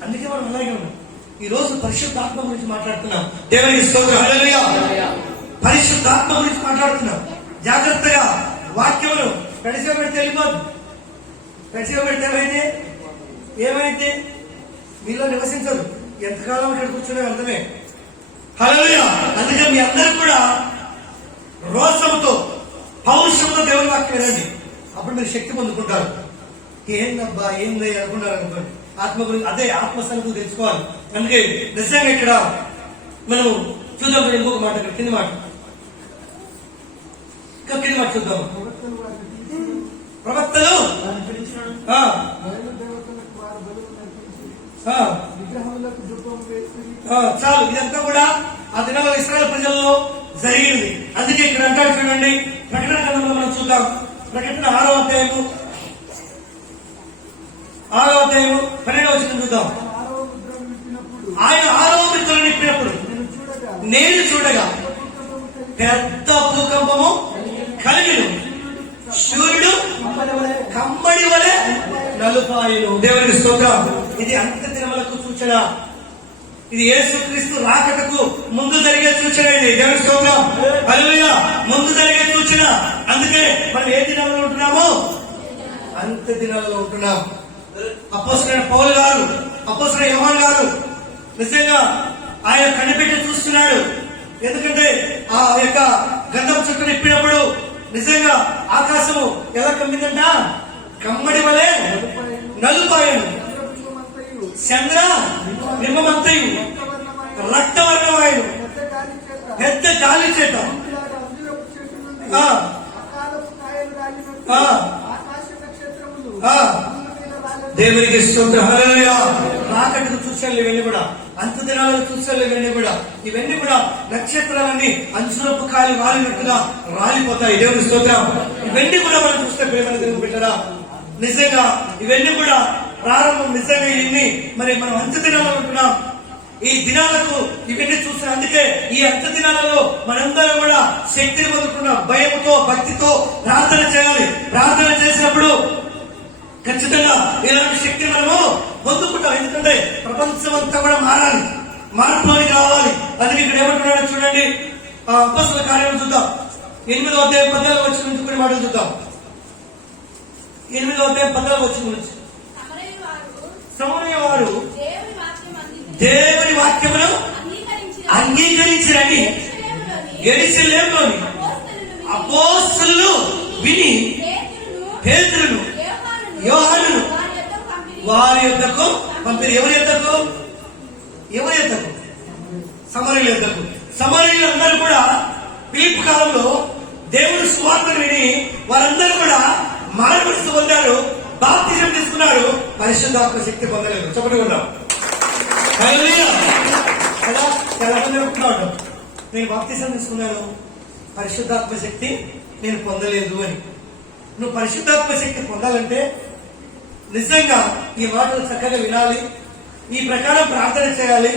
అందుకే మనం అలాగే ఉన్నాం. ఈ రోజు పరిశుద్ధాత్మ గురించి మాట్లాడుతున్నాం. దేవునికి స్తోత్రం. హల్లెలూయా. పరిశుద్ధాత్మ గురించి మాట్లాడుతున్నాం. జాగ్రత్తగా వాక్యములు గడిచిగా పెడితే వెళ్ళిపోద్దు. గడిచిగా పెడితే ఏమైతే మీలో నివసించదు. ఎంతకాలం ఇక్కడ కూర్చునే అర్థమే. హల్లెలూయా. అందుకే మీ అందరూ కూడా రోషంతో, పౌరుషంతో దేవుని వాక్యం వినండి. అప్పుడు మీరు శక్తి పొందుకుంటారు. ఏందబ్బా ఏంది అనుకున్నారు అనుకోండి. ఆత్మ గురించి అదే ఆత్మ సంగతులు తెలుసుకోవాలి. అందుకే నిజంగా ఇక్కడ మనం చూద్దాం. ఇంకొక మాట, కింది మాట, ఇంకా కింది మాట చూద్దాం. ప్రవక్తలు చాలు. ఇదంతా కూడా ఆ దినాల్లో ఇశ్రాయేలు ప్రజల్లో జరిగింది. అందుకే ఇక్కడ అంటాడు చూడండి, ప్రకటన గ్రంథంలో మనం చూద్దాం. ప్రకటన 6వ అధ్యాయము 12వ వచనం చూద్దాం. ఆయన 6వ ముద్రను నింపినప్పుడు నేను చూడగా పెద్ద భూకంపము కలిగిను, సూర్యుడు కమ్మడి దినాలకు ఆయన దేవునికి స్తోత్రం. ఇది అంత్య దినములకు సూచన. ఇది యేసుక్రీస్తు రాకటకు ముందు జరిగే సూచన. ఇది దేవునికి స్తోత్రం. హల్లెలూయా. ముందు జరిగే సూచన. అందుకే మనం ఏ దినాల్లో ఉంటున్నాము? అంత్య దినాల్లో ఉంటున్నాం. అపోస్తలుడైన పౌలు గారు, అపోస్తలుడైన యోహాను గారు నిజంగా ఆయన కనిపెట్టి చూస్తున్నాడు. ఎందుకంటే ఆ యొక్క గంధం చుట్టూ నిప్పినప్పుడు నిజంగా ఆకాశము ఎలా కమ్మిందంట? కమ్మడి వలె నలుపాయను, చంద్ర నిమ్మమంతయు రక్తవర్ణమాయను, పెద్ద గాలి చేత దేవునికి స్తోత్రం. హల్లెలూయా. రాకటికి సూచనలు ఇవన్నీ కూడా, అంత్య దినాలకు సూచనలు ఇవన్నీ కూడా, ఇవన్నీ కూడా నక్షత్రాలన్నీ అంచురపు కాయలు రాలినట్టుగా రాలిపోతాయి. దేవుని స్తోత్రం. ఇవన్నీ కూడా మనం చూస్తే ప్రేమను దేవుని పెట్టరా, నిజంగా ఇవన్నీ కూడా ప్రారంభం. నిజంగా ఇవన్నీ మరి మనం అంత్య దినాల్లో ఉంటున్నాం. ఈ దినాలకు ఇవన్నీ చూసిన, అందుకే ఈ అంత్య దినాలలో మనందరం కూడా శక్తిని పొందుకున్నాం. భయంతో భక్తితో ప్రార్థన చేయాలి. ప్రార్థన చేసినప్పుడు ఖచ్చితంగా ఇలాంటి శక్తి మనము పొందుకుంటాం. ఎందుకంటే ప్రపంచం అంతా కూడా మారాలి, మార్పులోనికి రావాలి. అందుకే ఇక్కడ ఏమంటున్నాడో చూడండి. అపోస్తలుల కార్యాలను చూద్దాం. 8వ అధ్యాయం 14వ వచనం నుంచి కొన్ని మాటలు చూద్దాం. 8వ అధ్యాయం 14వ వచనం నుంచి, సమరయ వారు దేవుని వాక్యమును అంగీకరించిరని యెరూషలేములోని అపోస్తలులు విని పేతురును యోహానును వారి యొద్దకు పంపిరి. ఎవరి యొద్దకు? ఎవరి యొద్దకు? సమరయుల యొద్దకు. సమరయులు అందరూ కూడా ఫిలిప్ కాలంలో దేవుని సువార్తను విని వారందరూ కూడా మారుమనసు పొందారు, బాప్తిజం తీసుకున్నారు, పరిశుద్ధాత్మ శక్తి పొందలేదు. చెప్పండి ఉన్నాం కదా. చాలా మంది అనుకుంటున్నాడు, నేను బాప్తిజం తీసుకున్నాను, పరిశుద్ధాత్మ శక్తి నేను పొందలేదు అని. నువ్వు పరిశుద్ధాత్మ శక్తి పొందాలంటే నిజంగా ఈ మాటలు చక్కగా వినాలి, ఈ ప్రకారం ప్రార్థన చేయాలి,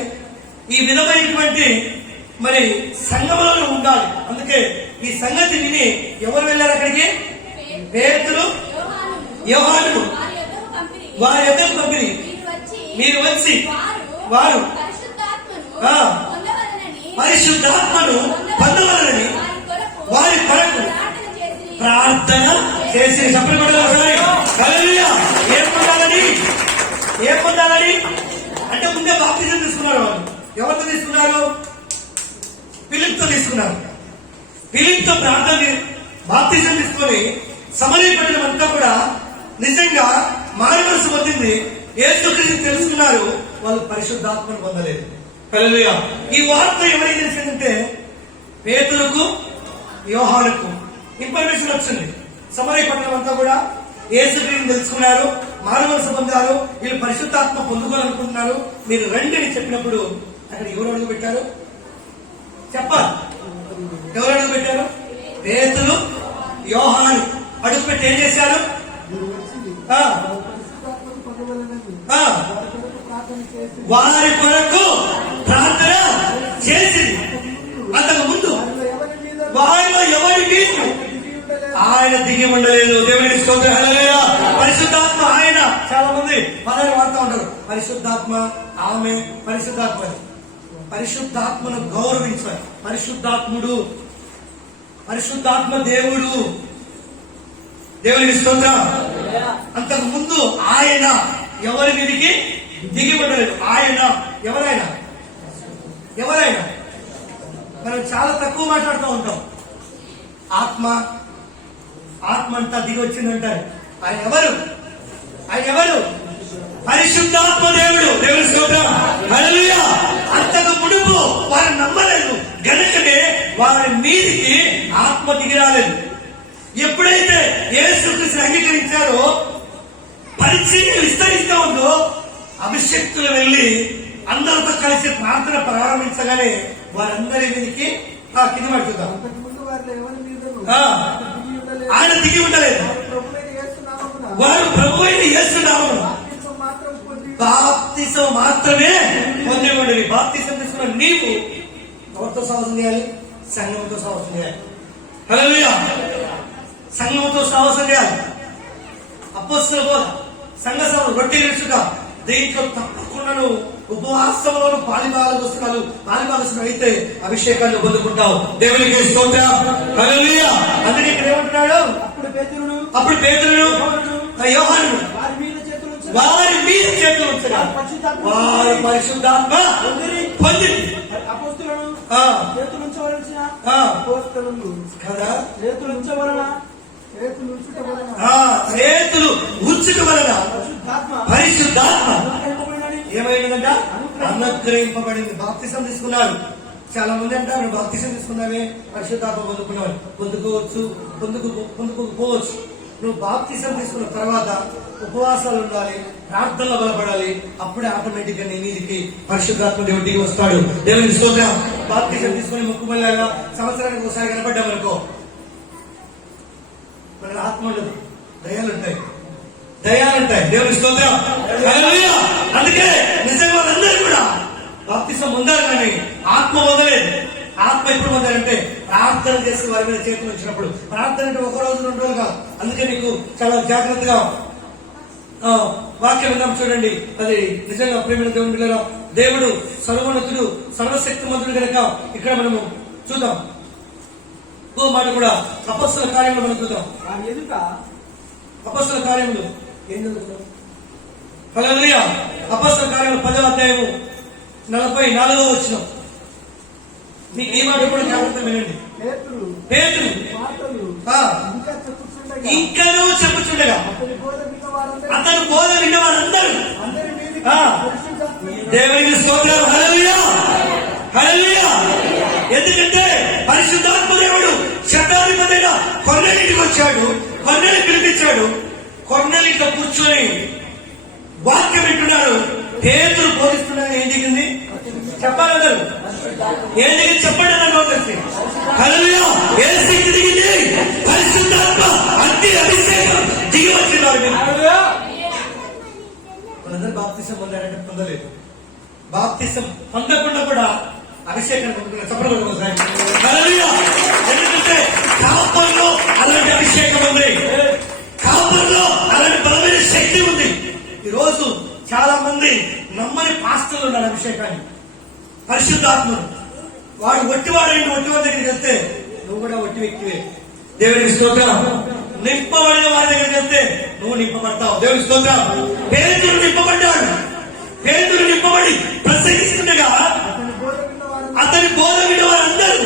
ఈ విధమైనటువంటి మరి సంఘంలో ఉండాలి. అందుకే ఈ సంగతి విని ఎవరు వెళ్ళారు అక్కడికి? పేతురు యోహాను వారి యొద్దకు పంపిరి. మీరు వచ్చి వారు పరిశుద్ధాత్మను పొందవలనని వారి కొరకు ప్రార్థన చేసి. ఏం పొందాలని? ఏం పొందాలని అంటే ముందే బాప్తిజం తీసుకున్నారు. వాళ్ళు ఎవరితో తీసుకున్నారు? ఫిలిప్తో తీసుకున్నారు. ఫిలిప్తో ప్రార్థన బాప్తిజం తీసుకొని సమరయ పట్టణం అంతా కూడా నిజంగా మారుమనసు పొందింది. యేసుక్రీస్తుని తెలుసుకున్నారు. వాళ్ళు పరిశుద్ధాత్మను పొందలేదు. హల్లెలూయా. ఈ వార్త ఎవరికి తెలిసిందంటే పేతురుకు యోహానుకు ఇన్ఫర్మేషన్ వచ్చింది. సమరయ పట్టణం అంతా కూడా యేసుక్రీస్తుని తెలుసుకున్నారు, మారుమనసు పొందారు, వీళ్ళు పరిశుద్ధాత్మ పొందుకోవాలనుకుంటున్నారు, మీరు రండి అని చెప్పినప్పుడు అక్కడ ఎవరు అడుగు పెట్టారు? చెప్పాలి. ఎవరు అడుగు పెట్టారు? పేతురు యోహాను అడుగు పెట్టి ఏం చేశారు? వారి కొరకు ప్రార్థన చేసి, అంతకు ముందు వారిలో ఎవరి మీద ఆయన దిగి ఉండలేదు. దేవునికి స్తోత్రం. హల్లెలూయా. పరిశుద్ధాత్మ ఆయన. చాలా మంది పదాలు వాడుతూ ఉంటారు, పరిశుద్ధాత్మ, ఆమె, పరిశుద్ధాత్మ. పరిశుద్ధాత్మను గౌరవించాలి. పరిశుద్ధాత్ముడు, పరిశుద్ధాత్మ దేవుడు. దేవునికి స్తోత్రం. అంతకు ముందు ఆయన ఎవరి మీదకి దిగి ఉండలేదు. ఆయన ఎవరైనా ఎవరైనా మనం చాలా తక్కువ మాట్లాడుతూ ఉంటాం. ఆత్మ ఆత్మ అంతా దిగి వచ్చిందంటారు. ఆయన ఎవరు? ఆయన ఎవరు? పరిశుద్ధాత్మ దేవుడు. దేవుని స్తోత్రం. హల్లెలూయా. అంతకు మునుపు వారు నమ్మలేదు గనుకనే వారి మీదికి ఆత్మ దిగి రాలేదు. ఎప్పుడైతే యేసుక్రీస్తుని అంగీకరించారో, పరిచయం విస్తరిస్తూ ఉందో, అభిషక్తులు వెళ్లి అందరితో కలిసి ప్రార్థన ప్రారంభించగానే వారందరి మీదకి కింద పడుతుందా? ఆయన దిగి ఉండలేదు. వారు ప్రభు అయిన యేసు నామమున బాప్తిసం మాత్రమే పొంది ఉండేది. బాప్తిసం తీసుకున్న నీవు ఎవరితో సహవాసం చేయాలి? సంఘంతో సహవాసం చేయాలి. హల్లెలూయా. సంఘంతో సహవాసం చేయాలి. అపోస్తలుల బోధ, సంఘ సభ రొట్టె విరుచుట, దీంట్లో తప్పకుండాను ఉపవాసంలోను పాలిభాగస్తులు అయితే అభిషేకాన్ని పొందుకుంటావు. దేవునికి స్తోత్రం, హల్లెలూయా. అందుకే ఇక్కడ ఏమంటున్నాడు, అప్పుడు పేతురును యోహానును వారి మీద చేతులు ఉంచగా వారి పరిశుద్ధాత్మ పొంది చేతులు ఉంచుట వలన పరిశుద్ధాత్మ ఏమైందంట, అనుగ్రహింపబడింది. బాప్తిసం తీసుకున్నారు. చాలా మంది అంటారు, బాప్తిసం తీసుకున్నావే పరిశుద్ధాత్మ పొందుకున్నావు. పొందుకోవచ్చు. నువ్వు బాప్తిసం తీసుకున్న తర్వాత ఉపవాసాలు ఉండాలి, ప్రార్థనలో బలపడాలి. అప్పుడే ఆటోమేటిక్ గా నీ మీదికి పరిశుద్ధాత్మ దేవుడికి వస్తాడు. దేవునికి స్తోత్రం. బాప్తిసం తీసుకుని ముక్కుమల్లాగా సంవత్సరానికి ఒకసారి కనపడ్డామనుకో, మన ఆత్మ ఉండదు, దయాలుంటాయి. దేవునికి స్తోత్రం, హల్లెలూయా. అందుకే నిజంగా వాళ్ళందరూ కూడా బాప్తిసం పొందారు, కానీ ఆత్మ పొందలేదు. ఆత్మ ఎప్పుడు పొందారంటే ప్రార్థన చేసి వారి మీద చేతులు వచ్చినప్పుడు. ప్రార్థన అంటే ఒక రోజు 2 రోజులు కాదు. అందుకే నీకు చాలా జాగ్రత్తగా వాక్యం విన్నాం చూడండి. అది నిజంగా ప్రేమ దేవుని బిడ్డలారా, దేవుడు సర్వోన్నతుడు, సర్వశక్తిమంతుడు కనుక ఇక్కడ మనము చూద్దాం. ఇంకో మాట కూడా అపొస్తలుల కార్యములు మనం చూద్దాం. అపొస్తలుల కార్యములు ఏం చదువుతున్నాం? హల్లెలూయా. అపొస్తలుల కార్యములు 10వ అధ్యాయము 44వ వచనం. మీకు ఈ మాట కూడా జాగ్రత్త వినండి. పేతురు ఇంకనూ చెప్పుచుండగా అతను బోధ విన్న వారందరూ దేవునికి స్తోత్రం, హల్లెలూయా, హల్లెలూయా. ఎందుకంటే పరిశుద్ధాత్మ దేవుడు శతాధిపతిగా కొర్నేలికి వచ్చాడు, కొర్నేలి పిలిపించాడు. కొర్నేలితో కూర్చొని వాక్యం వింటున్నాడు. పేతురు బోధిస్తున్నాడు. ఏం దిగింది చెప్పాలన్నారు, ఏం దిగింది చెప్పండి అన్నారు. హల్లెలూయా. ఏ శక్తి దిగింది? పరిశుద్ధాత్మ అగ్ని అభిషేకం దిగి వచ్చినారు. వాళ్ళందరూ బాప్తిసం పొందారంటే పొందలేదు. బాప్తిసం పొందకుండా కూడా అభిషేకం పొందుకున్నారు. చెప్పండి హల్లెలూయా. ఎందుకంటే కాపర్లో అలాంటి అభిషేకం ఉంది, కాపర్లో అలాంటి బలమైన శక్తి ఉంది. ఈ రోజు చాలా మంది నమ్మని పాస్టర్లు ఉన్నారు అభిషేకాన్ని, పరిశుద్ధాత్మను. వాడు ఒట్టివాడి దగ్గరికి వెళ్తే నువ్వు కూడా ఒట్టి వ్యక్తివే. దేవునికి స్తోత్రం. నింపబడిన వారి దగ్గరికి వెళ్తే నువ్వు నింపబడతావు. దేవునికి స్తోత్రం. పేతురు నింపబడ్డాడు. పేతురు నింపబడి ప్రసంగిస్తుండగా అతని బోధ విన్న వారందరూ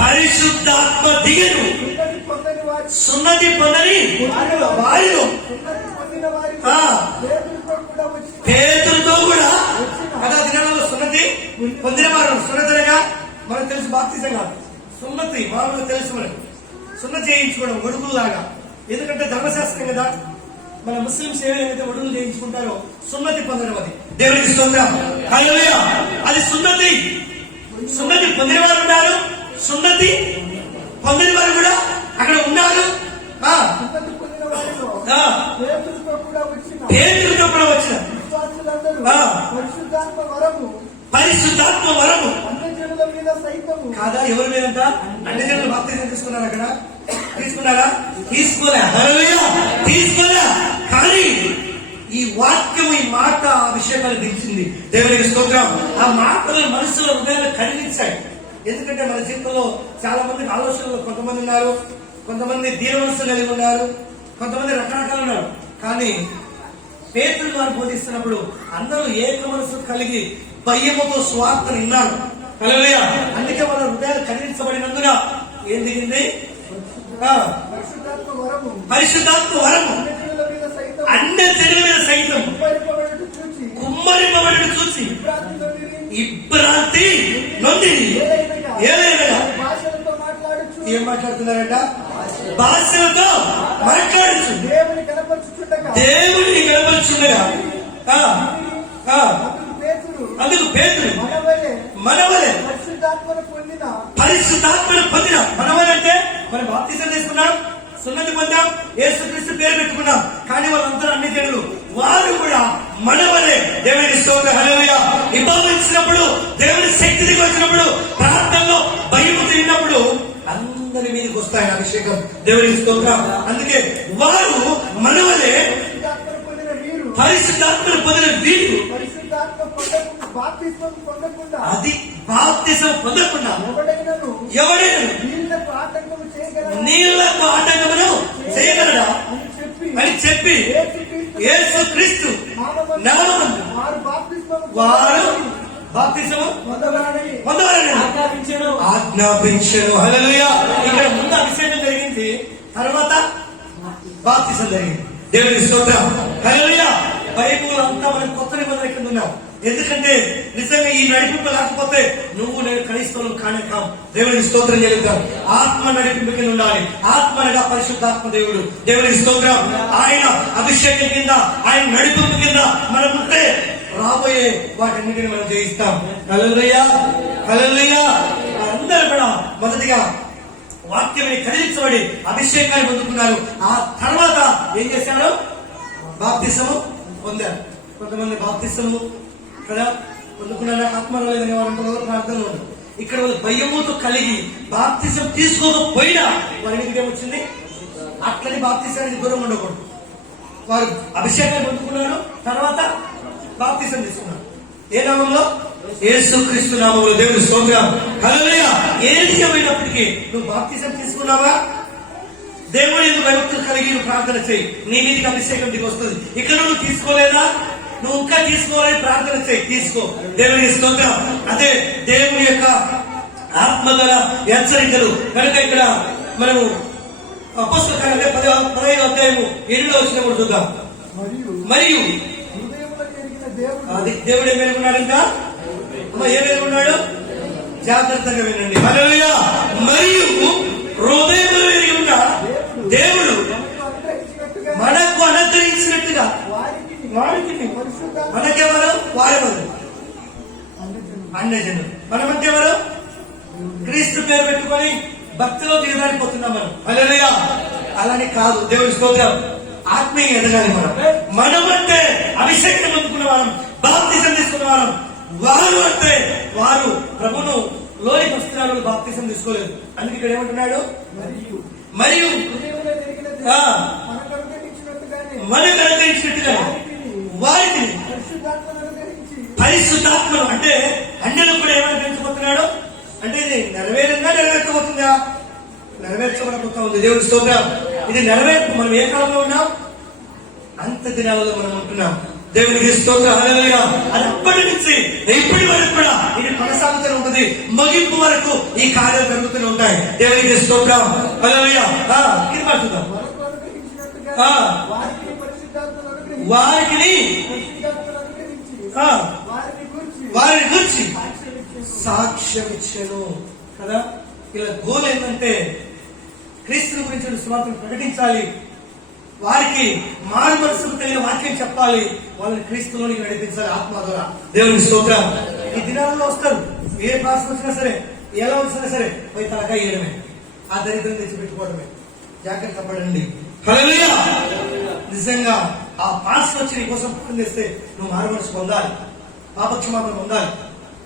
పరిశుద్ధాత్మ దిగను. సున్నతి పొందని వారిలో పేతురుతో కూడా కదా దినాలలో సున్నతి పొందిన వారు. సున్నతిగా మనకు తెలుసు, బాప్తిజం కాదు, సున్నతి మామూలుగా తెలుసు. మనకు సున్నతి చేయించుకోవడం ఒడుగులాగా. ఎందుకంటే ధర్మశాస్త్రం కదా. మన ముస్లింస్ ఏదైతే ఒడుగులు చేయించుకుంటారో సున్నతి పొందడం అది. దేవునికి స్తోత్రం, హల్లెలూయా. అది సున్నతి. సున్నతి పొందిన వారు ఉన్నారు, సున్నతి పొందిన వారు కూడా అక్కడ ఉన్నారు. పేతురుతో కూడా వచ్చిన పరిశుద్ధాత్మ వరము కాదా? ఎవరి మీదంట? అన్ని జనులు బాప్తిజం తీసుకున్నారు. అక్కడ తీసుకున్నారా? తీసుకోలే. హల్లెలూయా, తీసుకోలే. కానీ ఈ వాక్యం, ఈ మాట అభిషేకాన్ని దించింది. దేవునికి స్తోత్రం. ఆ మాటలు మనసులో హృదయాన్ని కలిగించాయి. ఎందుకంటే మన జీవితంలో చాలా మందికి ఆలోచనలు కొంతమంది ఉన్నారు, కొంతమంది దీన మనసు కలిగి ఉన్నారు, కొంతమంది రకరకాలు ఉన్నారు. కానీ పేతురు గారు బోధిస్తున్నప్పుడు అందరూ ఏక మనసు కలిగి భయముతో స్వార్థను విన్నారు. హల్లెలూయా. అందుకే వాళ్ళ హృదయాలు కలిగించబడినందున ఏం దిగింది? పరిశుద్ధాత్మ వరము అన్ని జనుల మీద సైతం కుమ్మరింపబడి చూసి ఇబ్రాంతి నొంది ఏదైనా ఏం మాట్లాడుతున్నారంట? భాషలతో మాట్లాడచ్చు. దేవుడిని కనపరుచుండగా అందుకు పేతురు మనవలే పరిశుద్ధాత్మను పొందిన. మనవలంటే మనం బాప్తిసం తీసుకున్నాం, సున్నతి పొందాం, యేసుక్రీస్తు పేరు పెట్టుకున్నాం. కానీ వాళ్ళందరూ అన్ని జనులు, వారు కూడా మనవలే. దేవునికి స్తోత్రం, హల్లెలూయా. విభవించినప్పుడు, దేవుని శక్తికి వచ్చినప్పుడు, ప్రార్థనలో భయము తిరిగినప్పుడు అందరి మీదకి వస్తాయి అభిషేకం. దేవునికి స్తోత్రం. అందుకే వారు మన వలె పరిశుద్ధాత్మను పొందిన వీరు పరిశుద్ధాత్మను పొందిన వీరు పరిశుద్ధాత్మ పొందకుండా బాప్తిస్మం పొందకుండా అది బాప్తిసం పొందకుండా ఎవడైనా నీళ్లకు ఆటంకము చేయగలరా నీళ్లకు ఆటంకమును చేయగలడా అని చెప్పి యేసుక్రీస్తు నామమున వారు బాప్తిసము పొందవాలని ఆజ్ఞాపించెను. హల్లెలూయా. ఇక్కడ ముందు అభిషేకం జరిగింది, తర్వాత బాప్తిసం జరిగింది. దేవుని స్తోత్రం. హల్లెలూయా. బైబిల్ అంతా మనం కొత్త నిబంధన కింద ఉన్నాం. ఎందుకంటే నిజంగా ఈ నడిపింపు లేకపోతే నువ్వు నేను క్రైస్తవులు కానే కావు. దేవుని స్తోత్రం చెల్లిద్దాం. ఆత్మ నడిపింపు కింద ఉండాలి. ఆత్మనగా పరిశుద్ధాత్మ దేవుడు. దేవుని స్తోత్రం. ఆయన అభిషేకం కింద, ఆయన నడిపింపు కింద మనం ఉంటే రాబోయే వాటన్నిటిని మనం జయిస్తాం. హల్లెలూయా. హల్లెలూయా. అందరూ కూడా మొదటిగా వాక్యాన్ని కలిగించబడి అభిషేకాన్ని పొందుకున్నారు. ఆ తర్వాత ఏం చేశారు? బాప్తిసము పొందారు. కొంతమంది బాప్తిసము కదా పొందుకున్నారు, ఆత్మలో లేదని వారు ప్రార్థనలో ఉన్నారు. ఇక్కడ వాళ్ళు భయముతో కలిగి బాప్తిసం తీసుకోకపోయినా వారికి ఏమొచ్చింది? అట్లని బాప్తిసానికి దూరం ఉండకూడదు. వారు అభిషేకాన్ని పొందుకున్నారు, తర్వాత బాప్తిసం తీసుకున్నారు. ఏ నామంలో? యేసుక్రీస్తు నామంలో. దేవుని స్తోత్రం. హల్లెలూయా. ఏది ఏమైనప్పటికీ నువ్వు బాప్తిసం తీసుకున్నావా? దేవుడు ఎందుకు భయభక్తులు కలిగి ప్రార్థన చేయి, నీ మీదకి అభిషేకం నీకు వస్తుంది. ఇక్కడ నువ్వు తీసుకోలేదా? నువ్వు ఇంకా తీసుకోవాలని ప్రార్థన చేయి, తీసుకో. దేవుని స్తోత్రం. అదే దేవుని యొక్క ఆత్మగల హెచ్చరికలు కనుక ఇక్కడ మనము అపోస్తలుల కార్యాలు 15వ అధ్యాయము 7వ వచనం కూడా చూద్దాం. మరియు అది దేవుడు ఏమేనుకున్నాడంట? ఏమేనుకున్నాడు? జాగ్రత్తగా వినండి. హల్లెలూయా. మరియు హృదయములో ఎరిగి ఉన్న దేవుడు మనకు అనుగ్రహించినట్టుగా వారికి మనకెవరు? వారెవరు? అన్యజనులు. మనమంటెవరు? క్రీస్తు పేరు పెట్టుకొని భక్తిలో దిగజారిపోతున్నాం మనం. హల్లెలూయా. అలానే కాదు. దేవుని స్తోత్రం. ఆత్మీయ ఎదగాలి మనం. మనమంటే అభిషేకం పొందుకున్న వారం, బాప్తిసం తీసుకున్న వారం. వారు అంటే వారు ప్రభును లోనికి వస్తున్నారు, బాప్తిసం తీసుకోలేదు. అందుకే ఇక్కడ ఏమంటున్నాడు? మరియు మనకు అనుగ్రహించినట్టుగా వారికి పరిశుద్ధాత్మను, అంటే అన్యులకు కూడా ఏమైనా పెంచబోతున్నాడు అంటే ఇది నెరవేర్చబోతుందా? నెరవేర్చబడబోతా ఉంది. దేవుని స్తోత్రం. ఇది నెరవేర్పు. మనం ఏ కాలంలో ఉన్నాం? అంత దినాలలో మనం ఉంటున్నాం. దేవునికి స్తోత్రం. హల్లెలూయా. అది అప్పటి నుంచి ఇప్పటి వరకు కూడా ఇది కొనసాగుతూనే ఉంటుంది. ముగింపు వరకు ఈ కార్యాలు జరుగుతూనే ఉంటాయి. దేవునికి స్తోత్రం. హల్లెలూయా. చూద్దాం. వారిని గురించి సాక్ష్యం ఇచ్చాను కదా. ఇలా గోల్ ఏంటంటే క్రీస్తుని గురించి సువార్తను ప్రకటించాలి, వారికి మారు మనసుకు తెలియని వాక్యం చెప్పాలి, వాళ్ళని క్రీస్తులోనికి నడిపించాలి ఆత్మ ద్వారా. దేవుని స్తోత్రం. ఈ దినాల్లో వస్తారు, ఏ భాష వచ్చినా సరే, ఎలా వచ్చినా సరే పోయి తలకాయ వేయడమే, ఆ దరిద్రం తెచ్చిపెట్టుకోవడమే. జాగ్రత్త పడండి. హల్లెలూయా. నిజంగా ఆ పాస్ వచ్చి నీ కోసం పని చేస్తే నువ్వు మారు మనసు పొందాలి, పాపక్షమాపణ పొందాలి,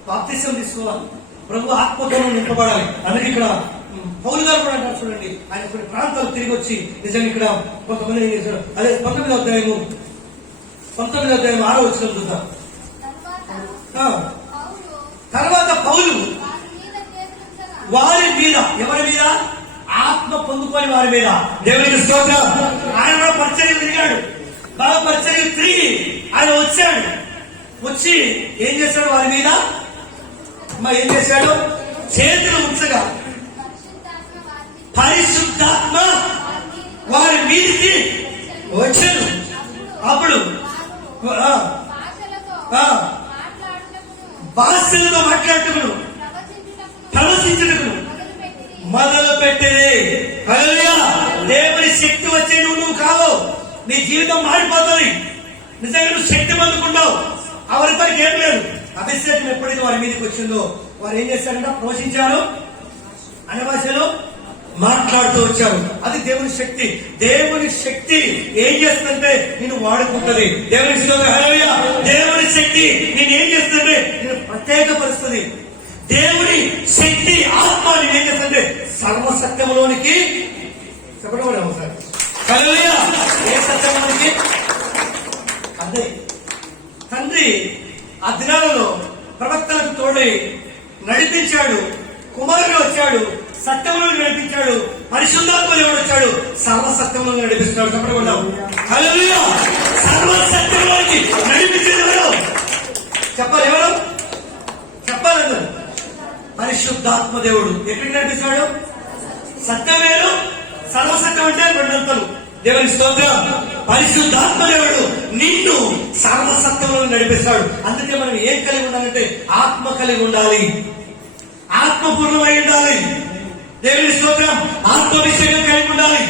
బాప్తిసం తీసుకోవాలి, ప్రభు ఆత్మతో నింపబడాలి. అందుకే ఇక్కడ పౌలు గారు కూడా అంటారు చూడండి, ఆయన కొన్ని ప్రాంతాలు తిరిగి వచ్చి నిజంగా ఇక్కడ కొంతమంది ఏం చేశారు. అదే 19వ అధ్యాయము 6వ వచనం చూద్దాం. తర్వాత పౌలు వారి మీద, ఎవరి మీద? ఆత్మ పొందుకొని వారి మీద. దేవునికి స్తోత్రం. ఆయన కూడా పరిచర్య తిరిగాడు, బాగా పరిచర్య తిరిగి ఆయన వచ్చాడు. వచ్చి ఏం చేశాడు? వారి మీద ఏం చేశాడు? చేతులు ఉంచగా పరిశుద్ధాత్మ వారి మీదికి వచ్చాడు. అప్పుడు భాషలతో మాట్లాడుతుడు, ప్రవచించుటకు మొదలు పెట్టింది. హల్లెలూయా. దేవుని శక్తి వచ్చే నువ్వు కావు, నీ జీవితం మారిపోతుంది. నిజంగా నువ్వు శక్తి పొందుకుంటావు. ఎవరి పైకి ఏం లేదు. అభిషేకం ఎప్పుడైతే వారి మీదకి వచ్చిందో వారు ఏం చేశారంటే పోషించారు, అనే భాషలో మాట్లాడుతూ వచ్చారు. అది దేవుని శక్తి. దేవుని శక్తి ఏం చేస్తుందంటే నేను వాడుకుంటుంది. దేవుని హల్లెలూయా. దేవుని శక్తి నేను ఏం చేస్తుందంటే నేను ప్రత్యేకపరుస్తుంది. దేవుని శక్తి ఆత్మ నేను ఏం చేస్తుందంటే సర్వసత్యంలోనికి చెప్పడం ఒకసారి హల్లెలూయా. ఏ సత్యం మనకి అదే తండ్రి ఆ దినాలలో ప్రవక్తలకు తోడై నడిపించాడు. కుమారుడు వచ్చాడు, సత్యంలో నడిపించాడు. పరిశుద్ధాత్మ దేవుడు వచ్చాడు, సర్వసత్యంలో నడిపిస్తున్నాడు. చెప్పకుండా హల్లెలూయా. సర్వసత్యంలోకి నడిపించేది ఎవరు చెప్పాలి? ఎవరు చెప్పాలందరూ? పరిశుద్ధాత్మ దేవుడు. ఎక్కడికి నడిపిస్తాడు? సత్యం వేరు, సర్వసత్యం అంటే రెండంతలు. దేవుని స్తోత్రం. పరిశుద్ధాత్మ దేవుడు నిన్ను సర్వసత్యంలో నడిపిస్తాడు. అందుకే మనం ఏం కలిగి ఉండాలంటే ఆత్మ కలిగి ఉండాలి, ఆత్మపూర్ణమై ఉండాలి. దేవుని స్తోత్రం. ఆత్మాభిషేకం కలిగి ఉండాలి.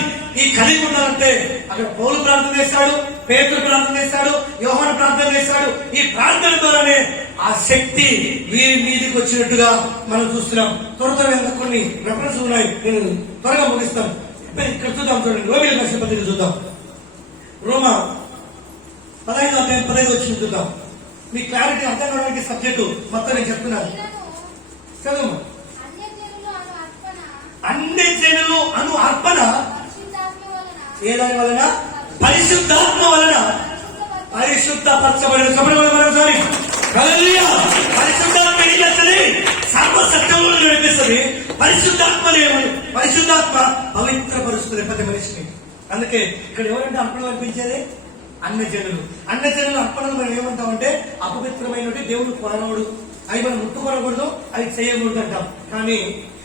ఈ కలిగి ఉండాలంటే అక్కడ పౌలు ప్రార్థన చేస్తాడు, పేతురు ప్రార్థన చేస్తాడు, యోహాను ప్రార్థన చేస్తాడు. ఈ ప్రార్థన ద్వారానే ఆ శక్తి వీరి మీదకి వచ్చినట్టుగా మనం చూస్తున్నాం. త్వరగా కొన్ని రెఫరెన్స్ ఉన్నాయి, నేను త్వరగా ముగిస్తాను. ఇక్కడ చూద్దాం, చూడండి. రోమిల రాసిన పత్రిక చూద్దాం. రోమా 15 వచ్చిన చూద్దాం. మీ క్లారిటీ అర్థం కావడానికి సబ్జెక్టు మొత్తం నేను చెప్తున్నాను. చదువు. అన్ని జనులు అను అర్పణ ఏ దాని వలన? పరిశుద్ధాత్మ వలన పరిశుద్ధపరచబడిన. మరోసారి హల్లెలూయా. పరిశుద్ధాత్మ ఏం చేస్తుంది? సర్వసత్యంలో నడిపిస్తుంది. పరిశుద్ధాత్మ పవిత్రపరుస్తుంది ప్రతి మనిషిని. అందుకే ఇక్కడ ఎవరంటే అర్పణ అర్పించేది? అన్యజనులు. అన్యజనులు అర్పణలు మనం ఏమంటామంటే అపవిత్రమైనవి, దేవుడు కొనవుడు, అవి మనం ముట్టుకొనకూడదు, అవి చేయకూడదు అంటాం. కానీ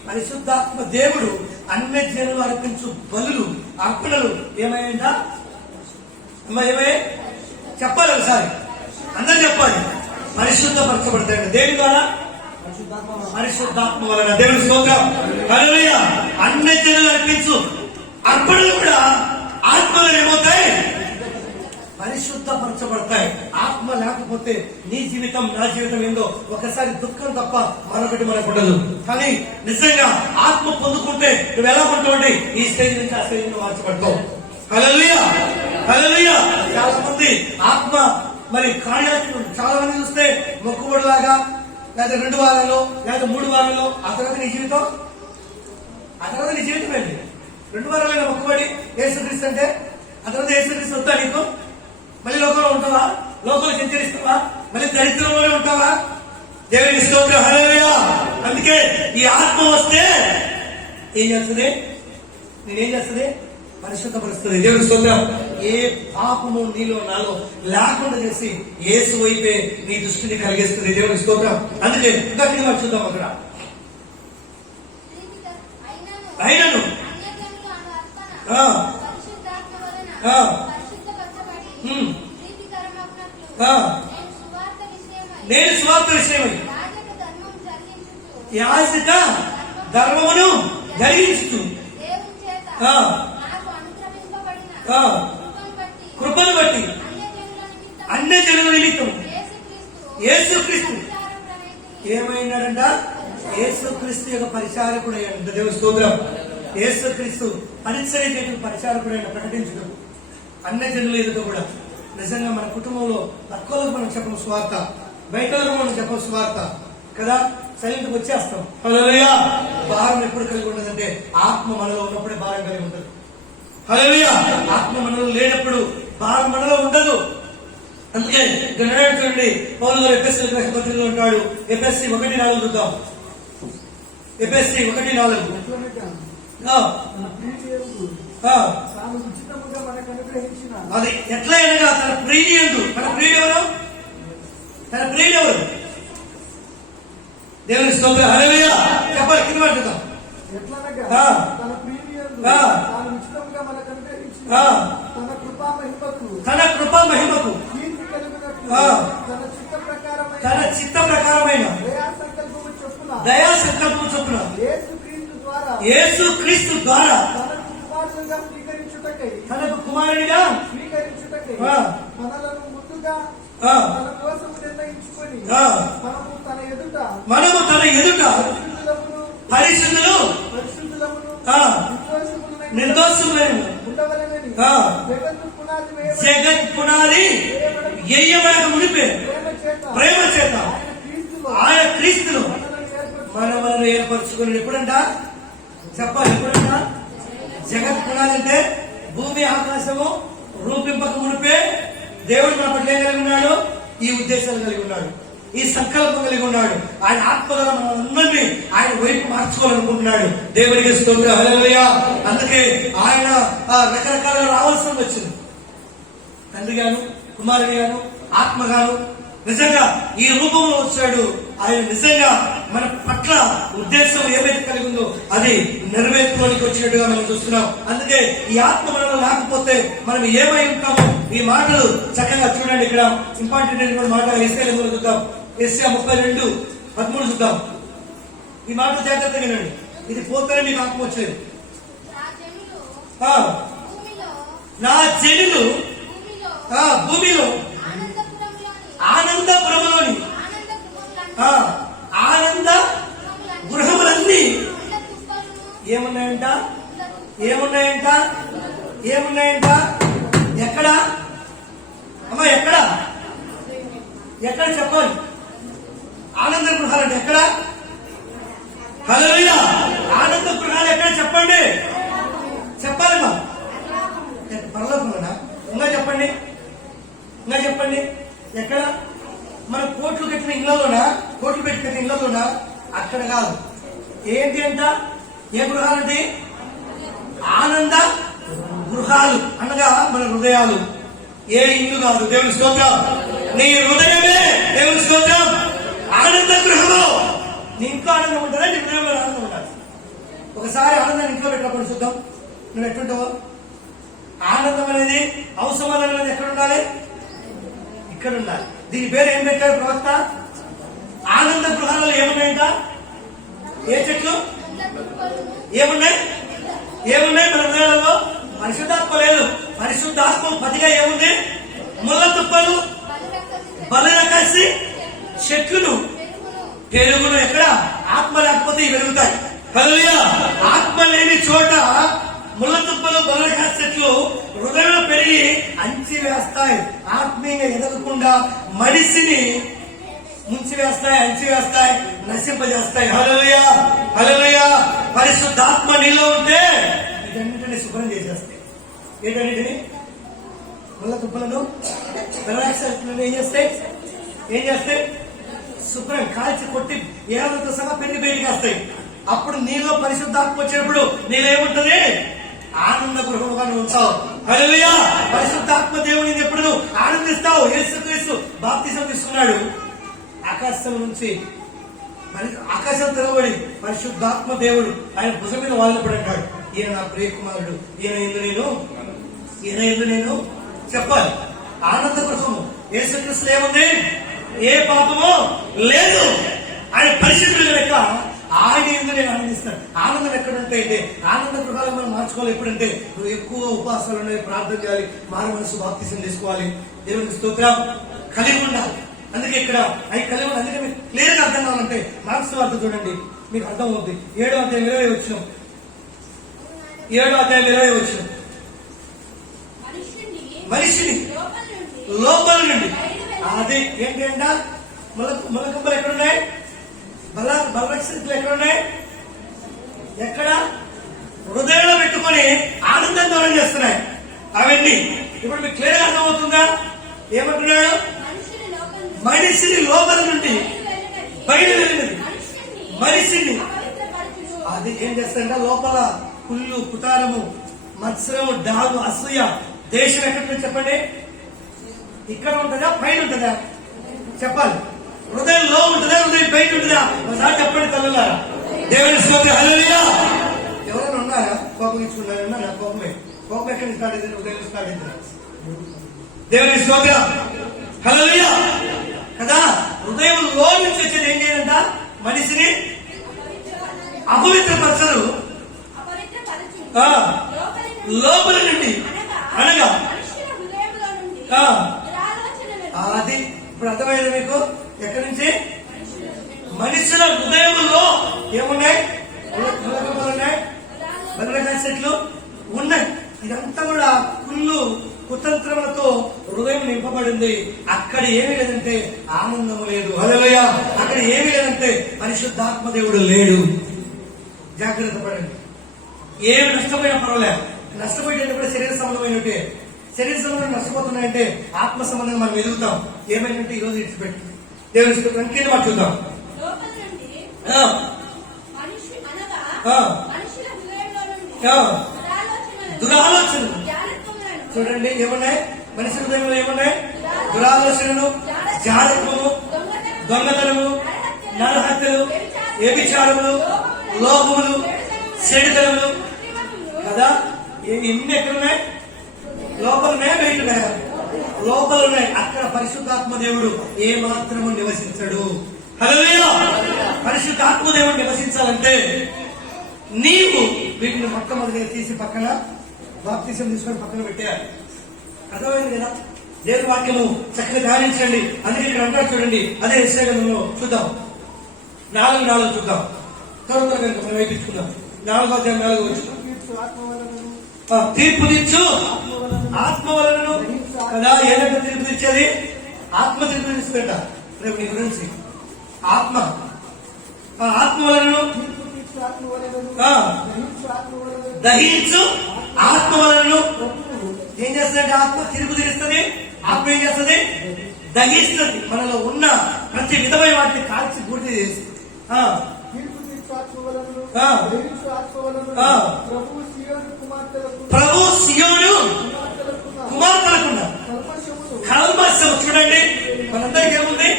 పరిశుద్ధాత్మ దేవుడు అన్యజనులు అర్పించు బలులు, అర్పణలు ఏమైందా? ఏమయ్యే చెప్పాలి ఒకసారి, అందరూ చెప్పాలి. పరిశుద్ధపరచబడతాయి. దేని ద్వారా? పరిశుద్ధాత్మ వలన. దేవుని స్తోత్రం. హల్లెలూయా. అన్యజనులు అర్పించు అర్పణలు కూడా ఆత్మలో ఏమవుతాయి? పరిశుద్ధపరచబడతాయి. ఆత్మ లేకపోతే నీ జీవితం, నా జీవితం ఏందో ఒకసారి దుఃఖం తప్ప మరొకటి మనకు ఉండదు. కానీ నిజంగా ఆత్మ పొందుకుంటే నువ్వు ఎలా ఉంటావండి? ఈ స్టేజ్ నుంచి ఆ స్టేజ్ ని మార్చబడతావు. హల్లెలూయా. హల్లెలూయా. చాలా మంది ఆత్మ మరి కార్యాలు చాలా మంది చూస్తే మొక్కుబడి లాగా, లేదా 2 వారాల్లో లేదా 3 వారాల్లో, ఆ తర్వాత నీ జీవితం, ఆ తర్వాత నీ జీవితం ఏంటి? 2 వారాలైనా మొక్కుబడి యేసుక్రీస్తు అంటే, ఆ తర్వాత యేసుక్రీస్తు వద్దా నీకు? మళ్ళీ లోకంలో ఉంటావా? లోకంలో సంచరిస్తావా? మళ్ళీ దరిద్రంలోనే ఉంటావా? దేవుని స్తోత్రం. హల్లెలూయా. అందుకే ఈ ఆత్మ వస్తే ఏం చేస్తుంది? నేనేం చేస్తుంది? పరిశుద్ధపరుస్తుంది. దేవుని స్తోత్రం. ఏ పాపము నీలో నాలో లేకుండా చేసి యేసు వైపే నీ దృష్టిని కలిగిస్తుంది. దేవుని స్తోత్రం. అందుకే ఇంకా చూద్దాం. అక్కడ అయినను నేను స్వార్థ విషయమై యాజక ధర్మమును జరిగిస్తూ కృపను బట్టి అన్యజనుల నిమిత్తం యేసుక్రీస్తు ఏమైనాడంట? యేసుక్రీస్తు యొక్క పరిచారకుడు అయ్యాడు. దేవుని స్తోత్రం. యేసుక్రీస్తు పరిచర్య పరిచారకుడైన ప్రకటించడం అన్యజనుల ఎదుట కూడా. నిజంగా మన కుటుంబంలో తక్కువలకు మనం చెప్పం స్వార్థ, బయటలకు మనం చెప్పం స్వార్థ కదా. సైలెంట్ వచ్చేస్తాం. హల్లెలూయా. భారం ఎప్పుడు కలిగి ఉండదంటే ఆత్మ మనలో ఉన్నప్పుడే భారం కలిగి ఉంటుంది. హల్లెలూయా. ఆత్మ మనలో లేనప్పుడు భారం మనలో ఉండదు. అందుకే చూడండి, పౌలు గారు ఎఫెసీ పత్రికలో ఉంటాడు. ఎఫెసీ 1:4 చూద్దాం. ఎఫెసీ 1:4. అది ఎట్లా అనగా తన ప్రియుడు. మన ప్రియుడు ఎవరు? తన ప్రియుడు ఎవరు? దేవుని స్తోత్రం. హల్లెలూయా. చెప్పాలి. కింద మాట్లాడతాం. తన కృపా మహిమకు తన చిత్త ప్రకారమైన దయా సంకల్పము చొప్పున యేసుక్రీస్తు ద్వారా తనకు కుమారునిగా స్వీకరించుటకై మనలను ముందుగా తన కోసం నిర్ణయించుకొని మనము తన ఎదుట పరిశుద్ధులు నిర్దోషములైన జగత్ పునాది వేయబడక మునిపే ప్రేమ చేత ఆయన క్రీస్తును మనలను ఏర్పరచుకుని. ఎప్పుడంట చెప్పాలి? ఎప్పుడంట? జగత్ పునాది అంటే భూమి ఆకాశము రూపింపక మునిపే దేవుడు మన పట్ల ఏం కలిగి ఉన్నాడు? ఈ ఉద్దేశాలు కలిగి ఉన్నాడు, ఈ సంకల్పం కలిగి ఉన్నాడు. ఆయన ఆత్మగల మనందరినీ ఆయన వైపు మార్చుకోవాలనుకుంటున్నాడు. దేవునికి స్తోత్రం, హల్లెలూయా. అందుకే ఆయన రకరకాలుగా రావాల్సి వచ్చింది. తండ్రి గాను, కుమారుని గాను, ఆత్మ గాను నిజంగా ఈ రూపంలో వచ్చాడు. ఆయన నిజంగా మన పట్ల ఉద్దేశం ఏదైతే కలిగి ఉందో అది నెరవేర్పులోనికి వచ్చినట్టుగా మనం చూస్తున్నాం. అందుకే ఈ ఆత్మ మనలో లేకపోతే మనం ఏమై ఉంటామో ఈ మాటలు చక్కగా చూడండి. ఇక్కడ ఇంపార్టెంట్ అయిన మాట ఎస్ఐ చూద్దాం. ఎస్ఐ 32:13 చూద్దాం. ఈ మాట జాగ్రత్తగా వినండి. ఇది పోతేనే మీకు ఆత్మ వచ్చేది. నా జనులు భూమిలో ఆనందపురములోని ఆనంద గృహములన్నీ ఏమున్నాయంట? ఏమున్నాయంట? ఏమున్నాయంట? ఎక్కడ అమ్మా? ఎక్కడ? ఎక్కడ చెప్పాలి? ఆనంద గృహాలంటే ఎక్కడ? హల్లెలూయా. ఆనంద గృహాలు ఎక్కడ చెప్పండి? చెప్పాలమ్మా. పరలోకంలోనా? ఇంకా చెప్పండి, ఇంకా చెప్పండి. ఎక్కడ? మన కోట్లు కట్టిన ఇళ్లలోనా? కోట్లు పెట్టి కట్టిన ఇళ్లలోనా? అక్కడ కాదు. ఏంటి అంట? ఏ గృహాలంటే? ఆనంద గృహాలు అనగా మన హృదయాలు. ఏ ఇల్లు కాదు. దేవుని స్తోత్రం. నీ హృదయమే దేవుని స్తోత్రం ఆనంద గృహము. నీ ఇంట్లో ఆనందం ఉంటుందా? నీ హృదయంలో ఆనందం ఉండాలి. ఒకసారి ఆనందాన్ని ఇంట్లో పెట్టినప్పుడు చూద్దాం నువ్వు ఎట్లుంటావో. ఆనందం అనేది అవసరం అనేది ఎక్కడ ఉండాలి? ఇక్కడ ఉండాలి. దీని పేరు ఏం పెట్టారు ప్రవక్త? ఆనంద గృహాలలో ఏమున్నాయంట? ఏ చెట్లు ఏమున్నాయి? ఏమున్నాయి మన హృదయాలలో? పరిశుద్ధాత్మ లేదు. పరిశుద్ధాత్మ పదిగా ఏముంది? ముళ్ళ తుప్పలు, బలరకసి చెట్లు, పెరుగును. ఎక్కడ? ఆత్మ లేకపోతే ఇవి పెరుగుతాయి. హల్లెలూయా. ఆత్మ లేని చోట ముళ్ళ తుప్పలు, బలరకసి చెట్లు హృదయంలో పెరిగి అంచి వేస్తాయి. ఆత్మీయంగా ఎదగకుండా మనిషిని ముంచి వేస్తాయి, అంచి వేస్తాయి, నశింపజేస్తాయి. హల్లెలూయా, హల్లెలూయా. పరిశుద్ధాత్మ నీలో ఉంటే వీటన్నిటిని శుభ్రం చేసేస్తాయి. ఏంటన్నిటిని? ముళ్ళ తుప్పలను, బలరకలను ఏం చేస్తాయి? ఏం చేస్తాయి? శుభ్రం కాల్చి కొట్టి ఏళ్ళతో సహా పెరిగి బయటికి వస్తాయి. అప్పుడు నీలో పరిశుద్ధాత్మ వచ్చినప్పుడు నీలేముంటది? ఆనంద గృహముగా నువ్వు ఉంటావు. హల్లెలూయా. పరిశుద్ధాత్మ దేవుడిని ఎప్పుడు నువ్వు ఆనందిస్తావు. యేసుక్రీస్తు బాప్తిసం తీసుకున్నాడు. ఆకాశం నుంచి ఆకాశం తెరవబడి పరిశుద్ధాత్మ దేవుడు ఆయన భుజం మీద వాళ్ళప్పుడు అంటాడు, ఈయన నా ప్రియ కుమారుడు, ఈయన ఎందు నేను చెప్పాలి. ఆనంద గృహము. యేసుక్రీస్తులో ఏముంది? ఏ పాపము లేదు. ఆయన పరిశుద్ధుల లెక్క ఆయన ఎందుకు నేను ఆనందిస్తాను. ఆనందం ఎక్కడుంటే అంటే ఆనంద గృహాలు మనం మార్చుకోవాలి. ఎప్పుడంటే నువ్వు ఎక్కువ ఉపవాసాలు ఉన్నాయి, ప్రార్థన చేయాలి, మారు మనసు బాప్తిసం తీసుకోవాలి, దేవునికి స్తోత్రం కలిగి ఉండాలి. అందుకే ఇక్కడ అవి కలిగి ఉండాలి. అందుకే మీకు క్లియర్ గా అర్థం కావాలంటే మార్క్స్ వార్త చూడండి, మీకు అర్థం అవుతుంది. 7వ అధ్యాయం 20 వచ్చిన 7వ అధ్యాయం 20 వచ్చిన మనిషిని లోపల నుండి అది ఏంటి అంట? ములకంబలు ఎక్కడున్నాయి? బలరక్షలు ఎక్కడున్నాయి? ఎక్కడ? హృదయంలో పెట్టుకొని ఆనందం దూరం చేస్తున్నాయి అవన్నీ. ఇప్పుడు మీకు క్లియర్ గా అర్థమవుతుందా? ఏమంటున్నాడు? మనిషిని లోపల నుండి బయట వెళ్ళినది మనిషిని అది ఏం చేస్తారంట? లోపల కుళ్ళు, కుటారము, మత్సరము, డాగు, అసూయ, దేశం ఎక్కడ చెప్పండి? ఇక్కడ ఉంటుందా? పైన ఉంటుందా? చెప్పాలి. హృదయంలో ఉంటుందా? హృదయం బయట ఉంటుందా? ఒకసారి చెప్పండి తల్లులారా. దేవుని స్తోత్రం. హల్లెలూయా. ఎవరైనా ఉన్నారా కోపం ఇచ్చుకున్నారన్నా? నా కోపమే. కోపం ఎక్కడ స్టార్ట్ అయింది? హృదయం స్టార్ట్ అయింది. దేవుని స్తోత్రం. హల్లెలూయా. కదా హృదయంలో నుంచి వచ్చేది ఏం చేయాలంట? మనిషిని అపవిత్రపరచరు. లోపల నుండి అనగా అది ఇప్పుడు అర్థమైంది మీకు? ఎక్కడి నుంచి? మనుషుల హృదయంలో ఏమున్నాయి? ఉన్నాయి, బలరకాయ చెట్లు ఉన్నాయి. ఇదంతా కూడా కుళ్ళు, కుతంత్రములతో హృదయం నింపబడింది. అక్కడ ఏమీ లేదంటే ఆనందము లేదు. హల్లెలూయా. అక్కడ ఏమీ లేదంటే పరిశుద్ధాత్మ దేవుడు లేడు. జాగ్రత్త పడండి. ఏమి నష్టపోయినా పర్వాలేదు, నష్టపోయేటప్పుడు కూడా శరీర సంబంధమైనట్టే. శరీర సంబంధం నష్టపోతున్నాయంటే ఆత్మ సంబంధంగా మనం ఎదుగుతాం. ఏమైందంటే ఈ రోజు ఇచ్చిపెట్టి దేవుని స్తోత్రం. కింద మాట చూద్దాం. లోపల నుండి ఆ, మనిషి అనగా ఆ, మనుషుల హృదయంలో నుండి ఆ. దురాలోచనలను, దురాలోచనలు. జారత్వములను, చూడండి ఏమున్నాయి మనిషి హృదయంలో ఏమున్నాయి? దురాలోచనలు, జారత్వము, దొంగతనము, నరహత్యలు, వ్యభిచారములు, లోభములు, చెడుతనములు కదా. ఎన్ని ఎక్కడున్నాయి? లోపలనే బయట లోపల ఉన్నాయి. అక్కడ పరిశుద్ధాత్మ దేవుడు ఏ మాత్రము నివసించడు. హల్లెలూయా. పరిశుద్ధాత్మ దేవుడు నివసించాలంటే నీవు వీటిని మొట్టమొదటిగా తీసి పక్కన బాప్తిసం తీసుకొని పక్కన పెట్టేయాలి. అర్థమైంది కదా. దేవుని వాక్యము చక్కగా ధ్యానించండి. అందుకే ఇక్కడ అంటారు చూడండి. అదే యెషయా చూద్దాం. 4:4 చూద్దాం. త్వరగా కనుక మనం వేయించుకుందాం. 4వ అధ్యాయం 4వ వచనం. తీర్పు తీర్చు ఆత్మ వలనను కదా. ఏదంటే తీర్పు తీర్చేది? ఆత్మ తీర్పు తీర్చుకుంట. రేపు నీ గురించి ఆత్మ వలనను దహించు ఆత్మ వలనను ఏం చేస్తుందంటే ఆత్మ తీర్పు తీరుస్తుంది. ఆత్మ ఏం చేస్తుంది? దహిస్తుంది. మనలో ఉన్న ప్రతి విధమైన వాటిని కాల్చి పూర్తి చేసి ప్రభు సియోను కుమార్తెలకున్న కల్మషం. చూడండి మనందరికీ ఏముంది?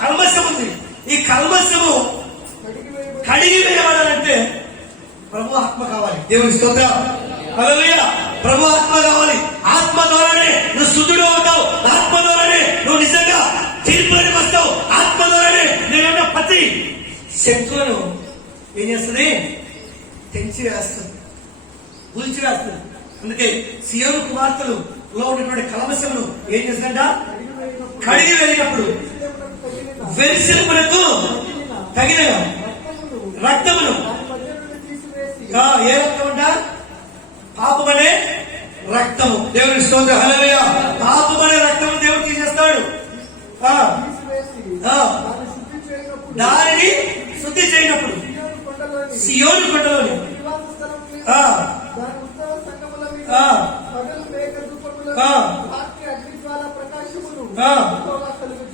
కల్మషం ఉంది. ఈ కల్మషము కడిగి వేయబడాలంటే ప్రభు ఆత్మ కావాలి. దేవుని స్తోత్రం. హల్లెలూయా. ప్రభు ఆత్మ కావాలి. ఆత్మ ద్వారానే నువ్వు శుద్ధుడు అవుతావు. ఆత్మ ద్వారానే నువ్వు నిజంగా తీర్పులోకి వస్తావు. ఆత్మ ద్వారానే నేనున్న ప్రతి శక్తులను ఏం చేస్తుంది? తెంచి వేస్తుంది, కూల్చి వేస్తుంది. అందుకే సియోను కుమార్తెలు లో ఉన్నటువంటి కల్మషమును ఏం చేస్తుందంట? కడిగి వెళ్ళినప్పుడు వెరిసినములకు తగిన రక్తమును. ఏ రక్తం అంట? పాపమనే రక్తము. దేవుని స్తోత్రం. హల్లెలూయా. పాపమనే రక్తము దేవుడు తీసేస్తాడు. దానిని శుద్ధి చేయనప్పుడు సియోను కొండలోని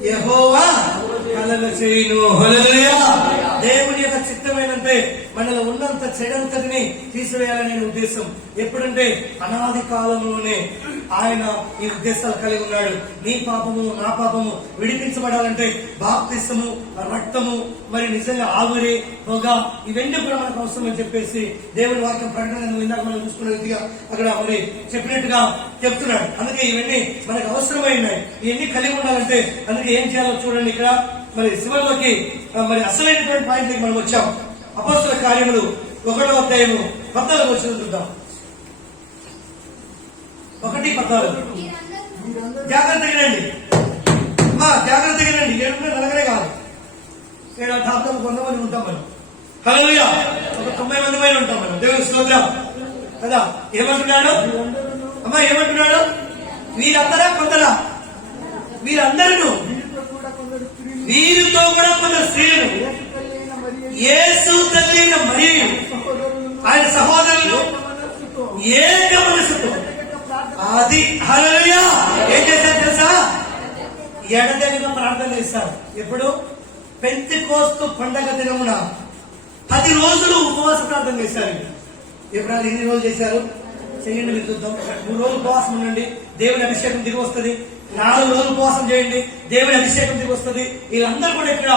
యెహోవా కలలు చేయును. హల్లెలూయా. దేవుని యొక్క చిత్తమైనంతే మనలో ఉన్నంత చెడంతటిని తీసివేయాలనే ఉద్దేశం. ఎప్పుడంటే అనాది కాలంలోనే ఆయన ఈ ఉద్దేశాలు కలిగి ఉన్నాడు. నీ పాపము నా పాపము విడిపించబడాలంటే బాప్తిసము, రక్తము, మరి నిజంగా ఆవిరి, పొగ ఇవన్నీ కూడా మనకు అవసరం అని చెప్పేసి దేవుని వాక్యం ప్రకటన ఇందాక మనం చూసుకున్న రీతిగా అక్కడ మరి చెప్పినట్టుగా చెప్తున్నాడు. అందుకే ఇవన్నీ మనకు అవసరమైనాయి. ఇవన్నీ కలిగి ఉండాలంటే అందుకే ఏం చేయాలో చూడండి. ఇక్కడ మరి శివలోకి మరి అసలైనటువంటి పాయింట్కి మనం వచ్చాం. అపోస్తల కార్యములు 1వ అధ్యాయము 14వ వచనం చూద్దాం. 1:14. జాగ్రత్తగా రండి. జాగ్రత్తగా రండి. ఏడుపునే నలగరే కాదు. దాదాపు 100 మంది ఉంటాం మనం. హల్లెలూయా. ఒక 90 మంది పైన ఉంటాం మనం. దేవుని స్తోత్రం కదా. ఏమంటున్నాడు? అమ్మా ఏమంటున్నాడు? వీరందరా కొందరా? వీరందరూ వీరితో కూడా కొందరు స్త్రీలను యేసు తల్లి అయిన మరియు ఆయన సహోదరులు ఏక మనసుతో అది హల్లెలూయా ఏం చేశారు తెలుసా? ఎడతెగక ప్రార్థన చేశారు. ఎప్పుడు? పెంతెకోస్తు పండగ దినమున 10 రోజులు ఉపవాస ప్రార్థన చేశారు. ఎప్పుడు ఎన్ని రోజులు చేశారు? చేయండి, మీరు చూద్దాం. 3 రోజులు ఉపవాసం ఉండండి, దేవుని అభిషేకం దిగి వస్తుంది. 4 రోజులు ఉపవాసం చేయండి, దేవుని అభిషేకం దిగి వస్తుంది. వీళ్ళందరూ కూడా ఇక్కడ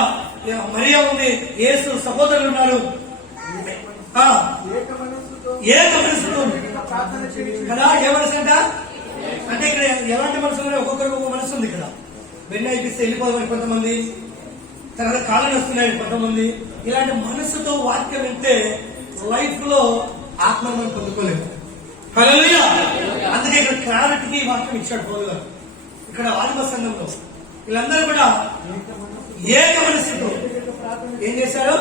మరియా ఉంది, యేసు సహోదరులు ఉన్నారు. ఏక మనసుతో కదా. ఏ మనసు అంట అంటే ఇక్కడ ఎలాంటి మనసు? ఒక్కొక్కరికి ఒక్కొక్క మనసు ఉంది. ఇక్కడ వెన్న అయిపిస్తే వెళ్ళిపోదామని కొంతమంది, తర్వాత కాళ్ళని వస్తున్నాయని కొంతమంది. ఇలాంటి మనసుతో వాక్యం వింటే లైఫ్ లో ఆత్మను మనం పొందుకోలేము. హల్లెలూయా. అందుకే ఇక్కడ క్లారిటీకి వాక్యం ఇచ్చాడు పౌలు గారు. ఇక్కడ ఆత్మ సంఘంలో వీళ్ళందరూ కూడా ఏక మనసుతో ఏం చేశారు?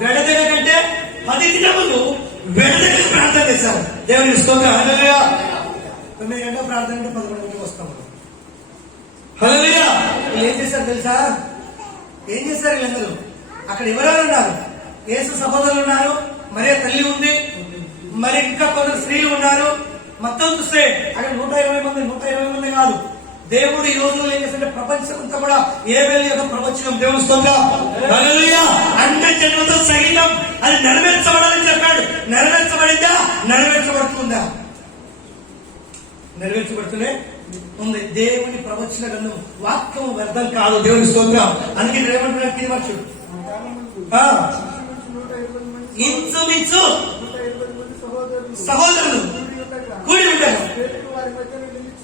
వెడదెగ కంటే 10 దినములు వెడదెగ ప్రార్థన చేశారు. దేవుని స్తోత్రం. హల్లెలూయా. 9 గంటల ప్రార్థన అంటే 11 గంటలకు వస్తాం. హల్లెలూయా. వీళ్ళు ఏం చేశారు తెలుసా? ఏం చేశారు వీళ్ళందరూ? అక్కడ ఎవరెవరు ఉన్నారు? యేసు సహోదరులు ఉన్నారు, మరియ తల్లి ఉంది, మరి ఇంకా కొందరు స్త్రీలు ఉన్నారు. మొత్తం చూస్తే అక్కడ 120 మంది కాదు. దేవుడు ఈ రోజుల్లో ఏం చేస్తుంటే ప్రపంచం అంతా కూడా ఏబేలు యొక్క ప్రవచనం దేవుని స్తోత్రం. హల్లెలూయా. అన్ని జన్మతో సహితం అది నెరవేర్చబడాలని చెప్పాడు. నెరవేర్చబడిందా? నెరవేర్చబడుతుందా? నెరవేర్చబడుతూనే ఉంది. దేవుని ప్రవచన గ్రంథం వాక్యం వ్యర్థం కాదు. దేవుని స్తోత్రం. అందుకే ఇక్కడ ఏమంటున్నాడు కింది వర్షుడు ఇంచుమించు 120 సహోదరులు కూడి ఉంటారు.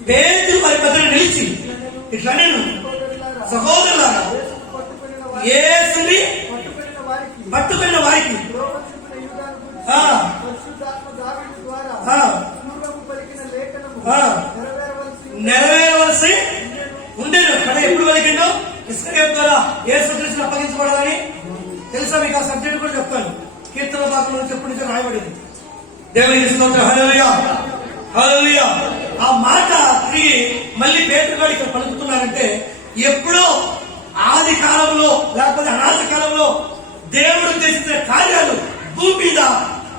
పేతురు వారి మధ్యన నిలిచి ఇట్లా నేను సహోదరులారా యేసుని పట్టుకున్న వారికి నెరవేరవలసి ఉండేది. కానీ ఎప్పుడు పలికిండో ఇస్రాయేలు ద్వారా యేసు క్రీస్తును అప్పగించబడాలని తెలుసా మీకు? ఆ సబ్జెక్ట్ కూడా చెప్తాను. కీర్తన భాగంలో ఎప్పటి నుంచో రాయబడింది. దేవునికి స్తోత్రం. హల్లెలూయా. హల్లెలూయా. ఆ మాట తిరిగి మళ్ళీ పేతురు గారు ఇక్కడ పలుకుతున్నారంటే ఎప్పుడో ఆది కాలంలో లేకపోతే అనాది కాలంలో దేవుడు చేసిన కార్యాలు భూమి మీద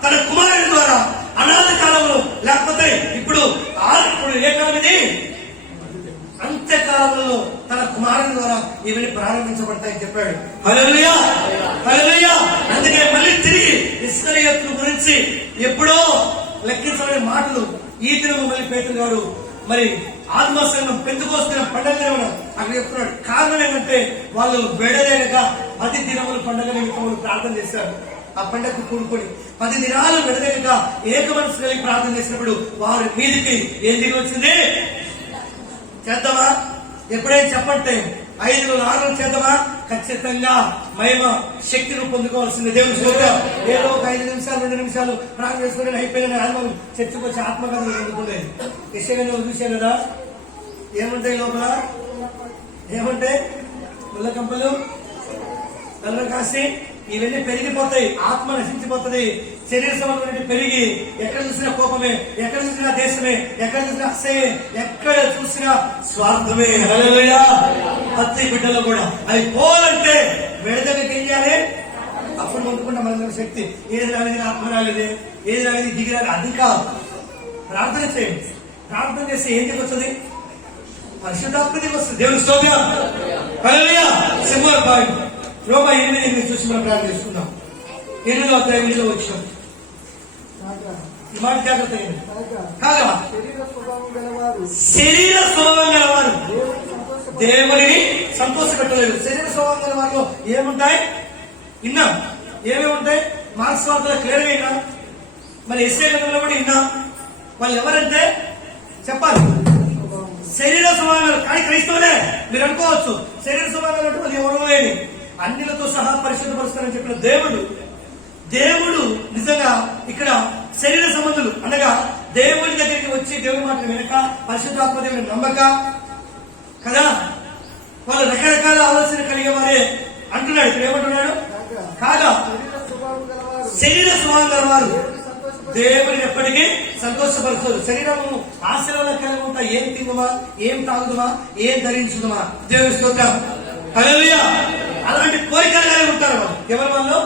తన కుమారుడి ద్వారా అనాది కాలంలో లేకపోతే ఇప్పుడు ఏ కాలం ఇది? అంత్యకాలంలో తన కుమారుని ద్వారా ఇవన్నీ ప్రారంభించబడతాయని చెప్పాడు. హల్లెలూయా. హల్లెలూయా. అందుకే మళ్ళీ తిరిగి ఇశ్రాయేలు గురించి ఎప్పుడో లెక్కించలేని మాటలు ఈ దినము మళ్ళీ పేతురు గారు మరి ఆత్మసంగం పెందుకొస్తున్న పండుగ దినమున అక్కడ చెప్తున్నాడు. కారణం ఏమంటే వాళ్ళు వేడలేక 10 దినములు పండుగ నిమిత్తములు ప్రార్థన చేశారు. ఆ పండుగకు కూడుకొని 10 దినాలు విడలేక ఏక మనసు కలిగి ప్రార్థన చేసినప్పుడు వారి మీదికి ఏం దిగి వచ్చింది? చేద్దామా? ఎప్పుడైనా చెప్పంటే 5 6 చేద్దామా? ఖచ్చితంగా మహిమ శక్తిని పొందుకోవాల్సింది. దేవుని స్తోత్రం. ఏదో ఒక 5 నిమిషాలు 2 నిమిషాలు ప్రార్థన చేసుకుని అయిపోయిన ఆత్మను చర్చకు వచ్చి ఆత్మకథలు ఎందుకులేదు. యెషయాను చూశాను కదా, ఏముంటాయి లోపల? ఏముంటాయి? ముళ్ళ కంపలు, నల్ల కాసి ఇవన్నీ పెరిగిపోతాయి. ఆత్మ నశించిపోతుంది. శరీర సంబంధం పెరిగి ఎక్కడ చూసినా కోపమే, ఎక్కడ చూసినా దేశమే, ఎక్కడ చూసినా అసహ్యమే, ఎక్కడ చూసినా స్వార్థమే. హల్లెలూయా. ప్రతి బిడ్డలో కూడా అవి పోవాలంటే విడదలకి ఏం చేయాలి? అప్పుడు పొందుకుంటా మన శక్తి. ఏది రాలేదు ఆత్మ రాలేదే, ఏది రాలేదు దిగిరాలి, అది కాదు. ప్రార్థన చేయండి. ప్రార్థన చేస్తే ఏం దిగొస్తుంది? పరిశుద్ధాత్మ దిగొస్తుంది. దేవుని స్తోత్రం. హల్లెలూయా. సింబల్ పాయింట్ రోమా 8 చూసి మనం ప్రార్థన చేసుకుందాం. 8వ అధ్యాయంలో వచ్చాం. ఈ మాట జాగ్రత్త కాగా శరీర స్వభావం గలవారు దేవుడిని సంతోషపెట్టలేదు. శరీర స్వభావం గల వారిలో ఏముంటాయి? విన్నాం. ఏమేమి ఉంటాయి? మార్క్స్ వార్తలో క్లియర్గా విన్నాం. మరి ఎస్ఏ గ్రంథంలో కూడా విన్నాం. వాళ్ళు ఎవరంటే చెప్పాలి. శరీర స్వభావం. కానీ క్రైస్తవులే. మీరు అనుకోవచ్చు శరీర స్వభావం అంటే వాళ్ళు ఎవరో లేని అన్నిలతో సహా పరిశుద్ధపరుస్తారని చెప్పిన దేవుడు నిజంగా ఇక్కడ శరీర సంబంధులు అనగా దేవుడి దగ్గరికి వచ్చి దేవుడి మాట వెనక పరిశుద్ధాత్మ దేవుని నమ్మక కదా, వాళ్ళు రకరకాల ఆలోచన కలిగే వారే అంటున్నాడు. ఇక్కడ ఏమంటున్నాడు? కాగా శరీర స్వభావం గలవారు దేవుడిని ఎప్పటికీ సంతోషపరుస్తారు. శరీరము ఆశల కలిగి ఉంటా. ఏం తిందుమా, ఏం తాగుదుమా, ఏం ధరించుదుమా. దేవుని స్తోత్రం. హల్లెలూయా. అలాంటి కోరికలు కలిగి ఉంటారు వాళ్ళు. ఎవరి వాళ్ళు?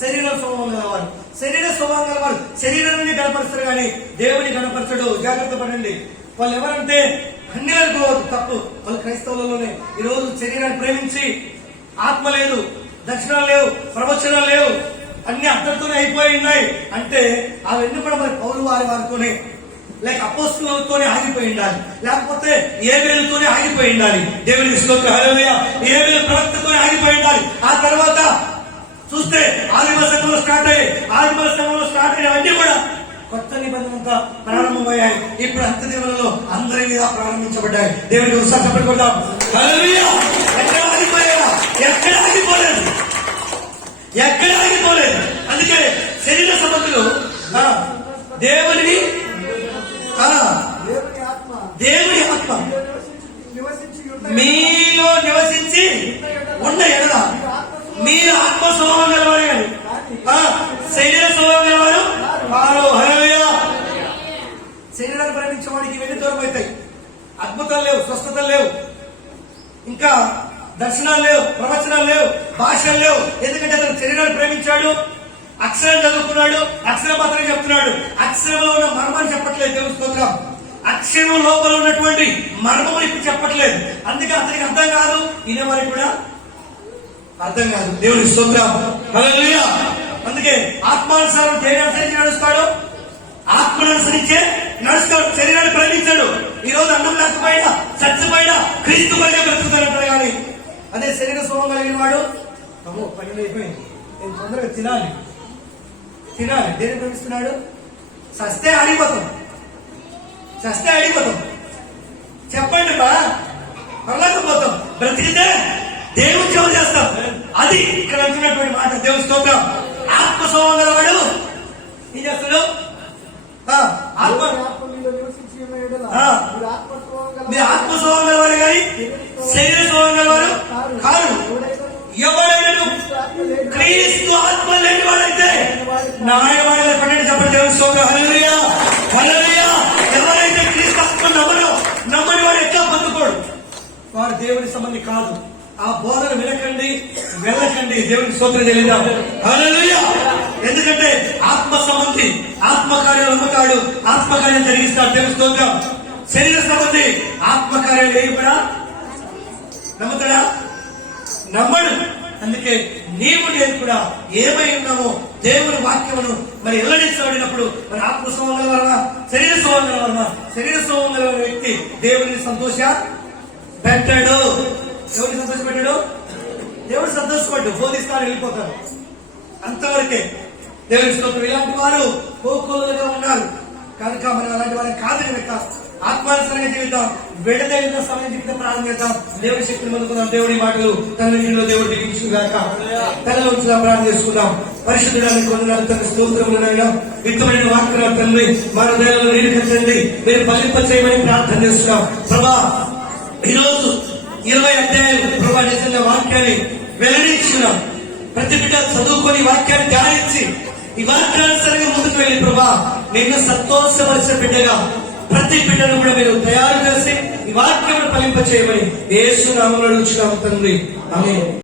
శరీర స్వభావం గలవారు. శరీర స్వభావం గలవారు శరీరాన్ని గణపరుస్తారు కానీ దేవుని గణపరచడు. జాగ్రత్త పడండి. వాళ్ళు ఎవరంటే అన్ని అనుకోవద్దు, తప్పు. వాళ్ళు క్రైస్తవులలోనే ఈరోజు శరీరాన్ని ప్రేమించి ఆత్మ లేదు, దర్శనాలు లేవు, ప్రవచనాలు లేవు, అన్ని అర్థంతోనే అయిపోయి ఉన్నాయి అంటే అవన్నీ కూడా మరి పౌరు వారితోనే లేక అపోస్తులతోనే ఆగిపోయి ఉండాలి, లేకపోతే ఏబేలుతోనే ఆగిపోయి ఉండాలి. దేవుని స్తోత్రం. హల్లెలూయా. ఏబేలు ప్రవక్తతోనే ఆగిపోయి ఉండాలి. ఆ తర్వాత చూస్తే ఆదిమ సంఘంలో స్టార్ట్ అయినవన్నీ కూడా కొత్త నిబంధనతో ప్రారంభమయ్యాయి. ఇప్పుడు అంత్య దినాలలో అందరి మీద ప్రారంభించబడ్డాయి. దేవుడికి ఉత్సాహం చెప్పబడతాం. హల్లెలూయా. ఎక్కడ ఆగిపోయారా? ఎక్కడ ఆగిపోలేదు. అందుకే శరీర సంబంధులు దేవుని ఆత్మ మీలో నివసించి ఉన్న ఎడల మీరు ఆత్మ స్వభావం గలవారు శరీర స్వభావం గలవారు వారు. హల్లెలూయా. శరీరాన్ని ప్రేమించే వాడికి ఇవన్నీ దూరం అవుతాయి. అద్భుతాలు లేవు, స్వస్థతలు లేవు, ఇంకా దర్శనాలు లేవు, ప్రవచనాలు లేవు, భాషలు లేవు. ఎందుకంటే అతను శరీరాన్ని ప్రేమించాడు. అక్షరం చదువుకున్నాడు, అక్షరం మాత్రం చెప్తున్నాడు. అక్షరంలో ఉన్న మర్మాన్ని చెప్పట్లేదు. దేవుని స్తోత్రం. అక్షరం లోపల ఉన్నటువంటి మర్మం ఇప్పుడు చెప్పట్లేదు. అందుకే అతనికి అర్థం కాదు, వినేవారికి కూడా అర్థం కాదు. దేవుని స్తోత్రం. హల్లెలూయా. అందుకే ఆత్మానుసారం దేని అనుసరించి నడుస్తాడు? ఆత్మను అనుసరించే నడుస్తాడు. శరీరాన్ని ప్రేమించాడు. ఈ రోజు అన్నం లేకపోయినా చచ్చిపోయినా క్రీస్తు పైన బ్రతుకుతాడంటాడు. కానీ అదే శరీర స్వభావం కలిగిన వాడు, అమ్మో పని అయిపోయింది, నేను తొందరగా తినాలి. దేని ప్రేమిస్తున్నాడు? సస్తే ఆడిపోతాం. చెప్పండి బా, పర్లేకపోతాం. బ్రతికితే దేవుడు సేవ చేస్తాం. అది ఇక్కడ అంటున్నటువంటి మాట. దేవుని స్తోత్రం. ఆత్మ స్వభావం గలవాడు ఏం చేస్తాడు? ఆత్మ మీలో నివసించి ఉన్న యెడల ఆ. మీరు ఆత్మ స్వభావం గలవారు కానీ శరీర స్వభావం గలవారు కాదు. ఎవడైనా క్రీస్తు ఆత్మ లేని వాడైతే నాయనవాడని పన్నెండు చెప్పండి. దేవుని స్తోత్రం. హల్లెలూయా. హల్లెలూయా. ఎవరైతే క్రీస్తు ఆత్మ నమ్మని వాడు ఎట్లా పొందుకోడు? వారు దేవుని సంబంధి కాదు. ఆ బోధన వినకండి, వెళ్ళకండి. దేవునికి స్తోత్రం చెల్లిద్దాం. హల్లెలూయా. ఎందుకంటే ఆత్మ సంబంధి ఆత్మకార్యాలు నమ్ముతాడు, ఆత్మకార్యం జరిగిస్తాడు. దేవుని స్తోత్రం. శరీర సంబంధి ఆత్మకార్యాలు ఏవి కూడా నమ్ముతాడా? నమ్మడు. అందుకే నీవు నేను కూడా ఏమై ఉన్నామో దేవుని వాక్యమును మరి వెల్లడించబడినప్పుడు మరి ఆత్మ స్వభావం గలవారమా, శరీర స్వభావం గలవారమా? శరీర స్వభావం గలవారి వ్యక్తి దేవుడిని సంతోష పెట్టాడు. దేవుడిని సంతోషపెట్టాడు. దేవుడు సంతోషపడ్డు, బోధిస్తాను, వెళ్ళిపోతారు. అంతవరకే. దేవుని స్తోత్రం. ఇలాంటి వారు కోకోలుగా ఉన్నారు కనుక మనం అలాంటి వారిని కాదు కనుక ఆత్మానుసరంగా జీవితం, విడదైన సమయం జీవితం ప్రారంభం చేద్దాం. దేవుడి శక్తిని పొందుకుందాం. దేవుడి మాటలు తన నీళ్ళు దేవుడు దిగించుగాక. తనలో ప్రారంభం చేసుకుందాం. పరిశుద్ధడానికి వందనాలు తండ్రి, స్తోత్రములైనా విత్తమైన వాక్యాలు తండ్రి మన హృదయాలలో నీరు కట్టండి. మీరు ఫలింప చేయమని ప్రార్థన చేస్తున్నాం. ప్రభా, ఈరోజు 20 అధ్యాయులు ప్రభా నిజంగా వాక్యాన్ని వెల్లడించుకున్నాం. ప్రతి బిడ్డ చదువుకొని వాక్యాన్ని ధ్యానించి ఈ వాక్యానుసారంగా ముందుకు వెళ్ళి ప్రభా నిన్ను సంతోషపరిచిన బిడ్డగా ప్రతి బిడ్డను కూడా మీరు తయారు చేసి ఈ వాక్యాన్ని ఫలింప చేయమని యేసు నామములో అడుగుచున్నాము తండ్రి. ఆమేన్.